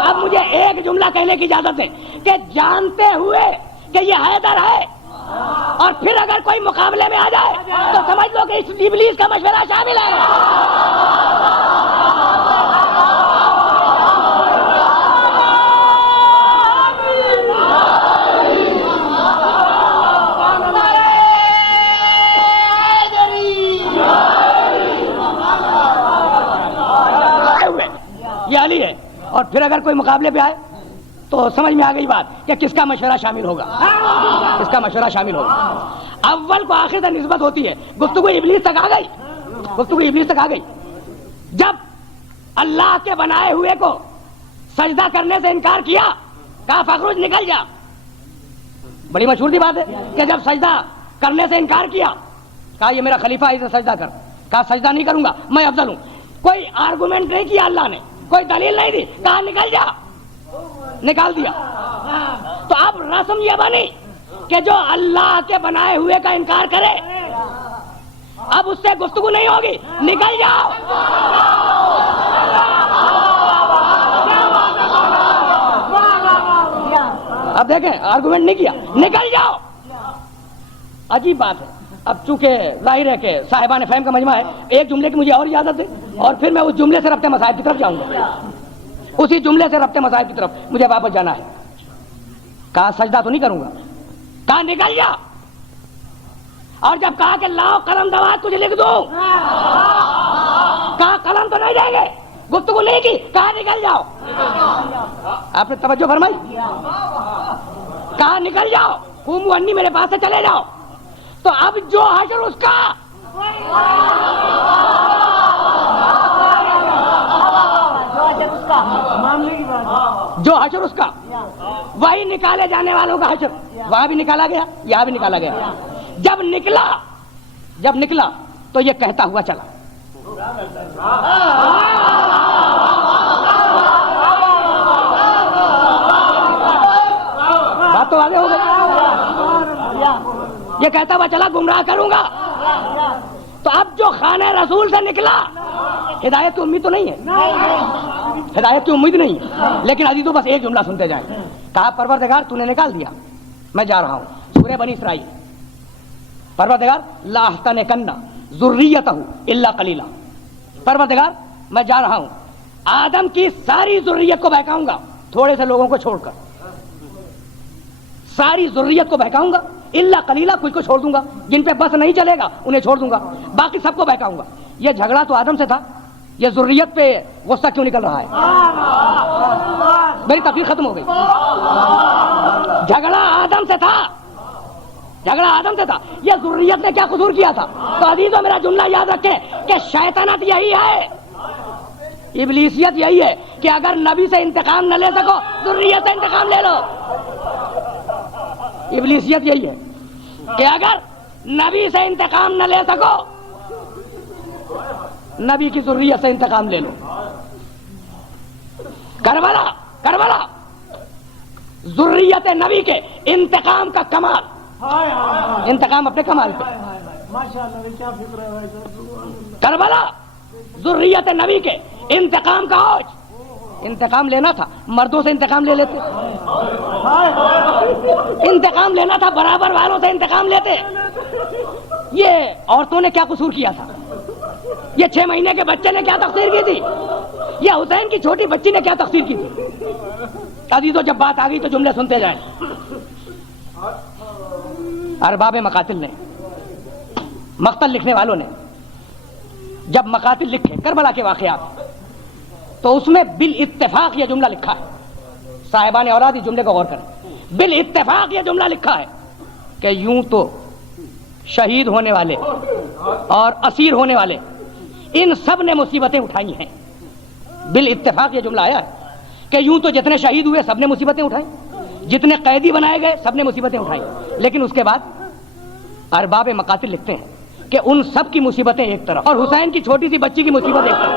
اب مجھے ایک جملہ کہنے کی اجازت ہے کہ جانتے ہوئے کہ یہ حیدر ہے اور پھر اگر کوئی مقابلے میں آ جائے تو سمجھ لو کہ اس ابلیس کا مشورہ شامل ہے. یہ علی ہے اور پھر اگر کوئی مقابلے پہ آئے تو سمجھ میں آ گئی بات کہ کس کا مشورہ شامل ہوگا، کس کا مشورہ شامل ہوگا. اول کو آخر تک نسبت ہوتی ہے. گفتگو ابلیس تک آ گئی، گفتگو ابلیس تک آ گئی. جب اللہ کے بنائے ہوئے کو سجدہ کرنے سے انکار کیا، کہا فخرج نکل جا. بڑی مشہور سی بات ہے کہ جب سجدہ کرنے سے انکار کیا، کہا یہ میرا خلیفہ ہے، اسے سجدہ کر. کہا سجدہ نہیں کروں گا، میں افضل ہوں. کوئی آرگومنٹ نہیں کیا اللہ نے، کوئی دلیل نہیں دی، کہا نکل جا، نکال دیا. تو اب رسم یہ بنی کہ جو اللہ کے بنائے ہوئے کا انکار کرے اب اس سے گفتگو نہیں ہوگی، نکل جاؤ. اب دیکھیں آرگومنٹ نہیں کیا، نکل جاؤ. عجیب بات ہے. اب چونکہ ظاہر ہے کہ صاحبان فہم کا مجمع ہے، ایک جملے کی مجھے اور اجازت ہے اور پھر میں اس جملے سے ربط مصائب کی طرف جاؤں گا. اسی جملے سے ربط مصائب کی طرف مجھے واپس جانا ہے. کہا سجدہ تو نہیں کروں گا، کہا نکل جا. اور جب کہا کہ لاؤ قلم دوات تجھے لکھ دوں، کہا قلم تو نہیں دیں گے. گفتگو نہیں کی، کہا نکل جاؤ. آپ نے توجہ فرمائی؟ کہا نکل جاؤ، قوموا انی، میرے پاس سے چلے جاؤ. تو اب جو حشر اس کا، جو حشر اس کا وہی نکالے جانے والوں کا حشر وہاں بھی نکالا گیا، یہاں بھی نکالا گیا. جب نکلا تو یہ کہتا ہوا چلا. بات تو آگے ہو گئی. یہ کہتا ہوا چلا گمراہ کروں گا. تو اب جو خانہ رسول سے نکلا، ہدایت کی امید تو نہیں ہے، ہدایت کی امید نہیں ہے. لیکن عزیزوں بس ایک جملہ سنتے جائیں. کہا پروردگار تو نے نکال دیا، میں جا رہا ہوں. سورہ بنی اسرائیل. پروردگار لا احتنکن ذریتہ الا قلیلا. پروردگار میں جا رہا ہوں، آدم کی ساری ذریت کو بہکاؤں گا، تھوڑے سے لوگوں کو چھوڑ کر ساری ذریت کو بہکاؤں گا. الا قلیلا، کچھ کو چھوڑ دوں گا، جن پہ بس نہیں چلے گا انہیں چھوڑ دوں گا، باقی سب کو بہکاؤں گا. یہ جھگڑا تو آدم سے تھا، یہ ذریت پہ غصہ کیوں نکل رہا ہے؟ میری تقریر ختم ہو گئی. جھگڑا آدم سے تھا، جھگڑا آدم سے تھا، یہ ذریت نے کیا قصور کیا تھا؟ تو عزیزوں میرا جملہ یاد رکھیں کہ شیطنت یہی ہے، ابلیسیت یہی ہے کہ اگر نبی سے انتقام نہ لے سکو ذریت سے انتقام لے لو. ابلیسیت یہی ہے کہ اگر نبی سے انتقام نہ لے سکو نبی کی ذریت سے انتقام لے لو. کربلا ذریت نبی کے انتقام کا کمال، انتقام اپنے کمال پہ. کربلا ذریت نبی کے انتقام کا اوج. انتقام لینا تھا مردوں سے انتقام لے لیتے, انتقام لینا تھا برابر والوں سے انتقام لیتے. یہ عورتوں نے کیا قصور کیا تھا؟ یہ 6 مہینے کے بچے نے کیا تقصیر کی تھی؟ یہ حسین کی چھوٹی بچی نے کیا تقصیر کی تھی؟ عزیزو جب بات آ گئی تو جملے سنتے جائیں. ارباب مقاتل نے, مقتل لکھنے والوں نے جب مقاتل لکھے کربلا کے واقعات تو اس میں بالاتفاق یہ جملہ لکھا ہے. صاحبان اولاد اس جملے کو غور کریں. بالاتفاق یہ جملہ لکھا ہے کہ یوں تو شہید ہونے والے اور اسیر ہونے والے ان سب نے مصیبتیں اٹھائی ہیں. بالاتفاق یہ جملہ آیا ہے کہ یوں تو جتنے شہید ہوئے سب نے مصیبتیں اٹھائیں, جتنے قیدی بنائے گئے سب نے مصیبتیں اٹھائیں. لیکن اس کے بعد ارباب مقاتل لکھتے ہیں کہ ان سب کی مصیبتیں ایک طرف اور حسین کی چھوٹی سی بچی کی مصیبت ایک طرف.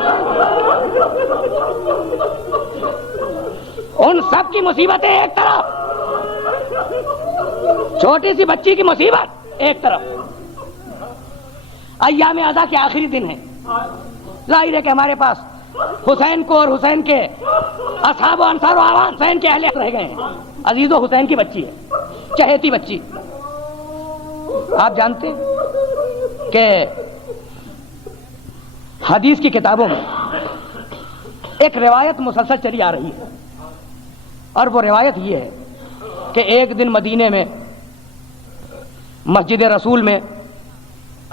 ان سب کی مصیبتیں ایک طرف, چھوٹی سی بچی کی مصیبت ایک طرف. ایام اعزا کے آخری دن ہیں. ظاہر ہے کہ ہمارے پاس حسین کو اور حسین کے اصحاب و انصار و اعوان حسین کے اہل رہ گئے ہیں. عزیزو حسین کی بچی ہے, چہیتی بچی. آپ جانتے ہیں کہ حدیث کی کتابوں میں ایک روایت مسلسل چلی آ رہی ہے اور وہ روایت یہ ہے کہ ایک دن مدینے میں مسجد رسول میں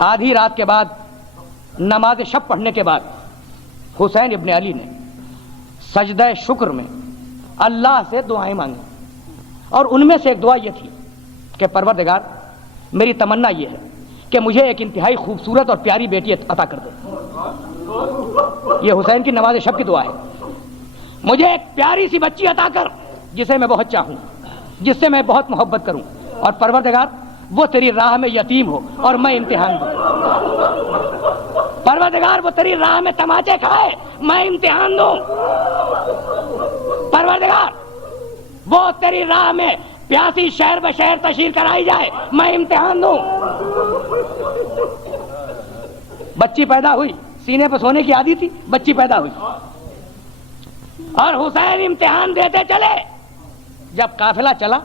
آدھی رات کے بعد نماز شب پڑھنے کے بعد حسین ابن علی نے سجدہ شکر میں اللہ سے دعائیں مانگی اور ان میں سے ایک دعا یہ تھی کہ پروردگار میری تمنا یہ ہے کہ مجھے ایک انتہائی خوبصورت اور پیاری بیٹی عطا کر دے. یہ حسین کی نماز شب کی دعا ہے. مجھے ایک پیاری سی بچی عطا کر جسے میں بہت چاہوں, جس سے میں بہت محبت کروں, اور پروردگار وہ تیری راہ میں یتیم ہو اور میں امتحان دوں. پروردگار وہ تیری راہ میں تماچے کھائے میں امتحان دوں. پروردگار وہ تیری راہ میں پیاسی شہر بہ شہر تشہیر کرائی جائے میں امتحان دوں. بچی پیدا ہوئی, سینے پہ سونے کی عادی تھی, بچی پیدا ہوئی اور حسین امتحان دیتے چلے. جب قافلہ چلا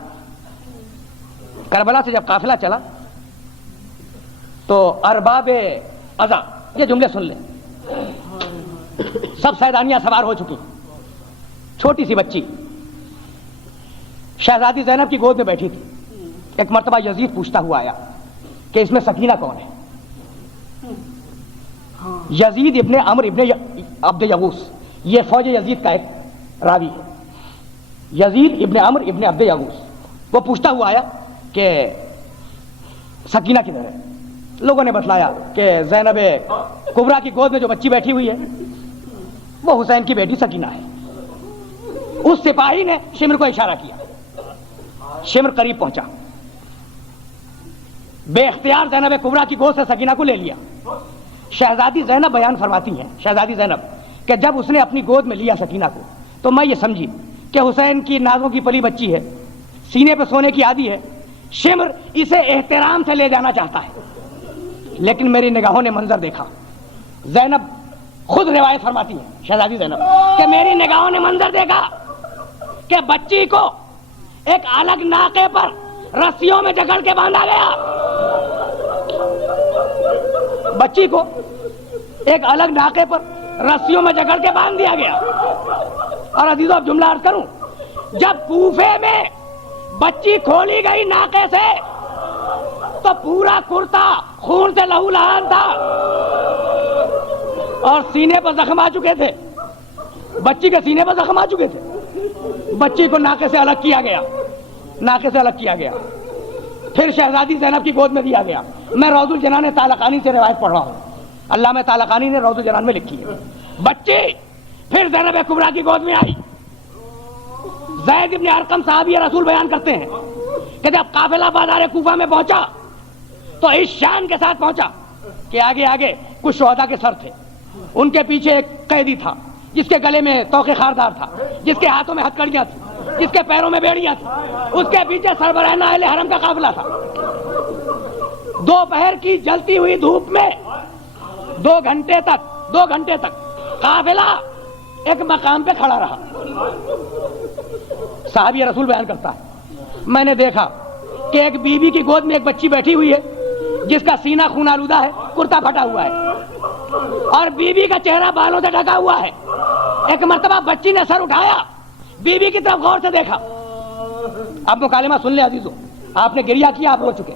کربلا سے, جب قافلہ چلا تو ارباب عزا یہ جملے سن لیں. سب سیدانیاں سوار ہو چکی, چھوٹی سی بچی شہزادی زینب کی گود میں بیٹھی تھی. ایک مرتبہ یزید پوچھتا ہوا آیا کہ اس میں سکینہ کون ہے؟ یزید ابن عمر ابن عبد یغوث, یہ فوج یزید کا ایک راوی ہے. یزید ابن عمر ابن عبد یغوث وہ پوچھتا ہوا آیا کہ سکینہ کدھر ہے؟ لوگوں نے بتلایا کہ زینب کبریٰ کی گود میں جو بچی بیٹھی ہوئی ہے وہ حسین کی بیٹی سکینہ ہے. اس سپاہی نے شمر کو اشارہ کیا, شمر قریب پہنچا, بے اختیار زینب کبریٰ کی گود سے سکینہ کو لے لیا. شہزادی زینب بیان فرماتی ہیں, شہزادی زینب, کہ جب اس نے اپنی گود میں لیا سکینہ کو تو میں یہ سمجھی کہ حسین کی نازوں کی پلی بچی ہے, سینے پہ سونے کی عادی ہے, شمر اسے احترام سے لے جانا چاہتا ہے. لیکن میری نگاہوں نے منظر دیکھا. زینب خود روایت فرماتی ہے شہزادی زینب کہ میری نگاہوں نے منظر دیکھا کہ بچی کو ایک الگ ناقے پر رسیوں میں جکڑ کے باندھا گیا. بچی کو ایک الگ ناقے پر رسیوں میں جکڑ کے باندھ دیا گیا. اور عزیزو اب جملہ عرض کروں, جب کوفے میں بچی کھولی گئی ناقے سے تو پورا کرتا خون سے لہو لہان تھا اور سینے پر زخم آ چکے تھے. بچی کے سینے پر زخم آ چکے تھے. بچی کو ناقے سے الگ کیا گیا, ناقے سے الگ کیا گیا, پھر شہزادی زینب کی گود میں دیا گیا. میں روض الجنان طالقانی سے روایت پڑھ رہا ہوں, علامہ طالقانی نے روض الجنان میں لکھی ہے. بچی پھر زینب کبریٰ کی گود میں آئی. زید ابن ارقم صحابی رسول بیان کرتے ہیں کہ جب قافلہ بازار کوفہ میں پہنچا تو اس شان کے ساتھ پہنچا کہ آگے آگے کچھ شہداء کے سر تھے, ان کے پیچھے ایک قیدی تھا جس کے گلے میں توق خاردار تھا, جس کے ہاتھوں میں ہتھکڑیاں تھیں, جس کے پیروں میں بیڑیاں تھیں. اس کے پیچھے سربراہ اہل حرم کا قافلہ تھا. دوپہر کی جلتی ہوئی دھوپ میں 2 گھنٹے تک قافلہ ایک مقام پہ کھڑا رہا. صحابی رسول بیان کرتا ہے میں نے دیکھا کہ ایک بیوی کی گود میں ایک بچی بیٹھی ہوئی ہے جس کا سینہ خون آلودہ ہے, کرتا پھٹا ہوا ہے اور بیوی کا چہرہ بالوں سے ڈھکا ہوا ہے. ایک مرتبہ بچی نے سر اٹھایا, بیوی کی طرف غور سے دیکھا. آپ مکالمہ سن لیں عزیزوں, آپ نے گریہ کیا, آپ رو چکے,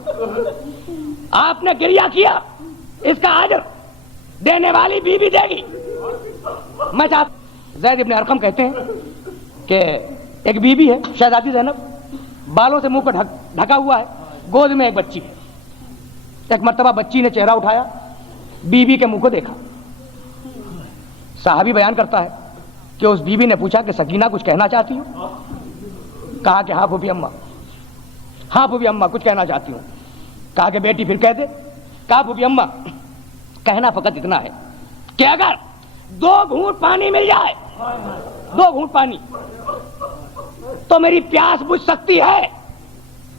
آپ نے گریہ کیا, اس کا اجر دینے والی بیوی دے گی. میں چاہتا, زید ابن ارقم کہتے ہیں کہ ایک بیوی ہے شہزادی زینب, بالوں سے منہ کو ڈھکا ہوا ہے, گود میں ایک بچی ہے. ایک مرتبہ بچی نے چہرہ اٹھایا, بیوی کے منہ کو دیکھا. صحابی بیان کرتا ہے کہ اس بیوی نے پوچھا کہ سکینہ کچھ کہنا چاہتی ہوں؟ کہا کہ ہاں پھوپھی اماں, ہاں پھوپھی اماں کچھ کہنا چاہتی ہوں. کہا کہ بیٹی پھر کہہ دے. کہا پھوپھی اماں کہنا فقط اتنا ہے کہ اگر 2 گھونٹ پانی مل جائے, 2 گھونٹ پانی, تو میری پیاس بجھ سکتی ہے.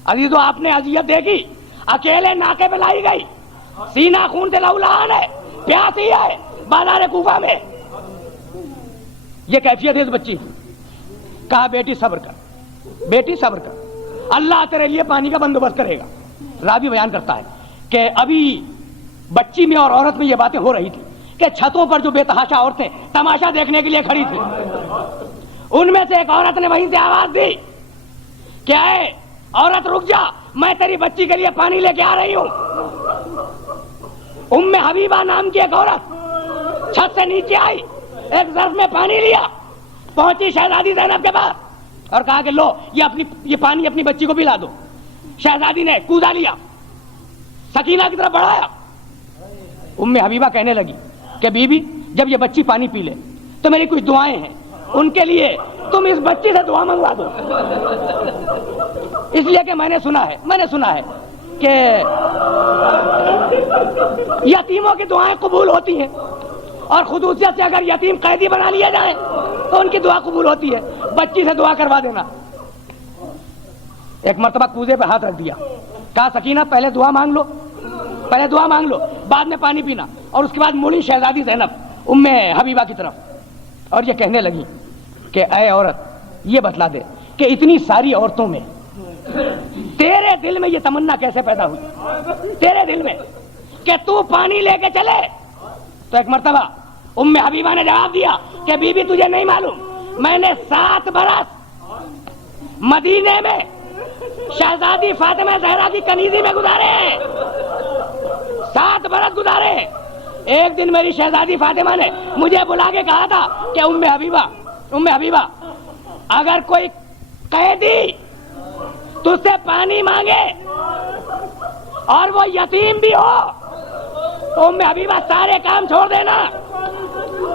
عزیزو آپ نے اذیت دیکھی, اکیلے ناکے پہ لائی گئی, سینہ خون سے لہولہان ہے, پیاس ہی ہے بازار کوفہ میں. یہ کیفیت ہے اس بچی. کہا بیٹی صبر کر, بیٹی صبر کر, اللہ تیرے لیے پانی کا بندوبست کرے گا. راوی بیان کرتا ہے کہ ابھی بچی میں اور عورت میں یہ باتیں ہو رہی تھی کہ چھتوں پر جو بے تحاشا عورتیں تماشا دیکھنے کے لیے کھڑی تھی, ان میں سے ایک عورت نے وہیں سے آواز دی کہ اے عورت رک جا, میں تیری بچی کے لیے پانی لے کے آ رہی ہوں. ام حبیبہ نام کی ایک عورت چھت سے نیچے آئی, ایک ظرف میں پانی لیا, پہنچی شہزادی زینب کے پاس اور کہا کہ لو یہ پانی اپنی بچی کو پلا دو. شہزادی نے کوزا لیا, سکینہ کی طرف بڑھایا. ام حبیبہ کہنے لگی کہ بی بی جب یہ بچی پانی پی لے تو میری کچھ دعائیں ہیں, ان کے لیے تم اس بچی سے دعا منگوا دو. اس لیے کہ میں نے سنا ہے کہ یتیموں کی دعائیں قبول ہوتی ہیں, اور خصوصیت سے اگر یتیم قیدی بنا لیا جائے تو ان کی دعا قبول ہوتی ہے. بچی سے دعا کروا دینا. ایک مرتبہ کوزے پہ ہاتھ رکھ دیا, کہا سکینہ پہلے دعا مانگ لو, پہلے دعا مانگ لو, بعد میں پانی پینا. اور اس کے بعد مڑی شہزادی زینب ام حبیبہ کی طرف اور یہ کہنے لگی کہ اے عورت یہ بتلا دے کہ اتنی ساری عورتوں میں تیرے دل میں یہ تمنا کیسے پیدا ہوئی, تیرے دل میں کہ تو پانی لے کے چلے. تو ایک مرتبہ ام حبیبہ نے جواب دیا کہ بی بی تجھے نہیں معلوم, میں نے 7 برس مدینے میں شہزادی فاطمہ زہرا کی کنیزی میں گزارے ہیں, 7 برس گزارے ہیں. ایک دن میری شہزادی فاطمہ نے مجھے بلا کے کہا تھا کہ ام حبیبہ اگر کوئی قیدی تجھ سے پانی مانگے اور وہ یتیم بھی ہو تو ام حبیبہ سارے کام چھوڑ دینا,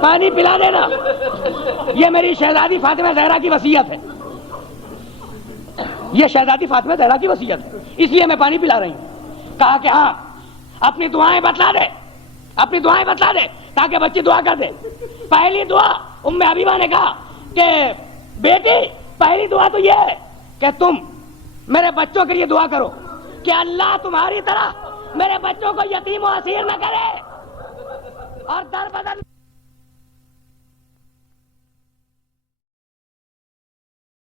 پانی پلا دینا. یہ میری شہزادی فاطمہ زہرا کی وصیت ہے, یہ شہزادی فاطمہ زہرا کی وصیت ہے, اس لیے میں پانی پلا رہی ہوں. کہا کہ ہاں اپنی دعائیں بتلا دے, اپنی دعائیں بتلا دے تاکہ بچی دعا کر دے. پہلی دعا ام حبیبہ نے کہا کہ بیٹی پہلی دعا تو یہ ہے کہ تم میرے بچوں کے لیے دعا کرو کہ اللہ تمہاری طرح میرے بچوں کو یتیم و اسیر نہ کرے اور در بدر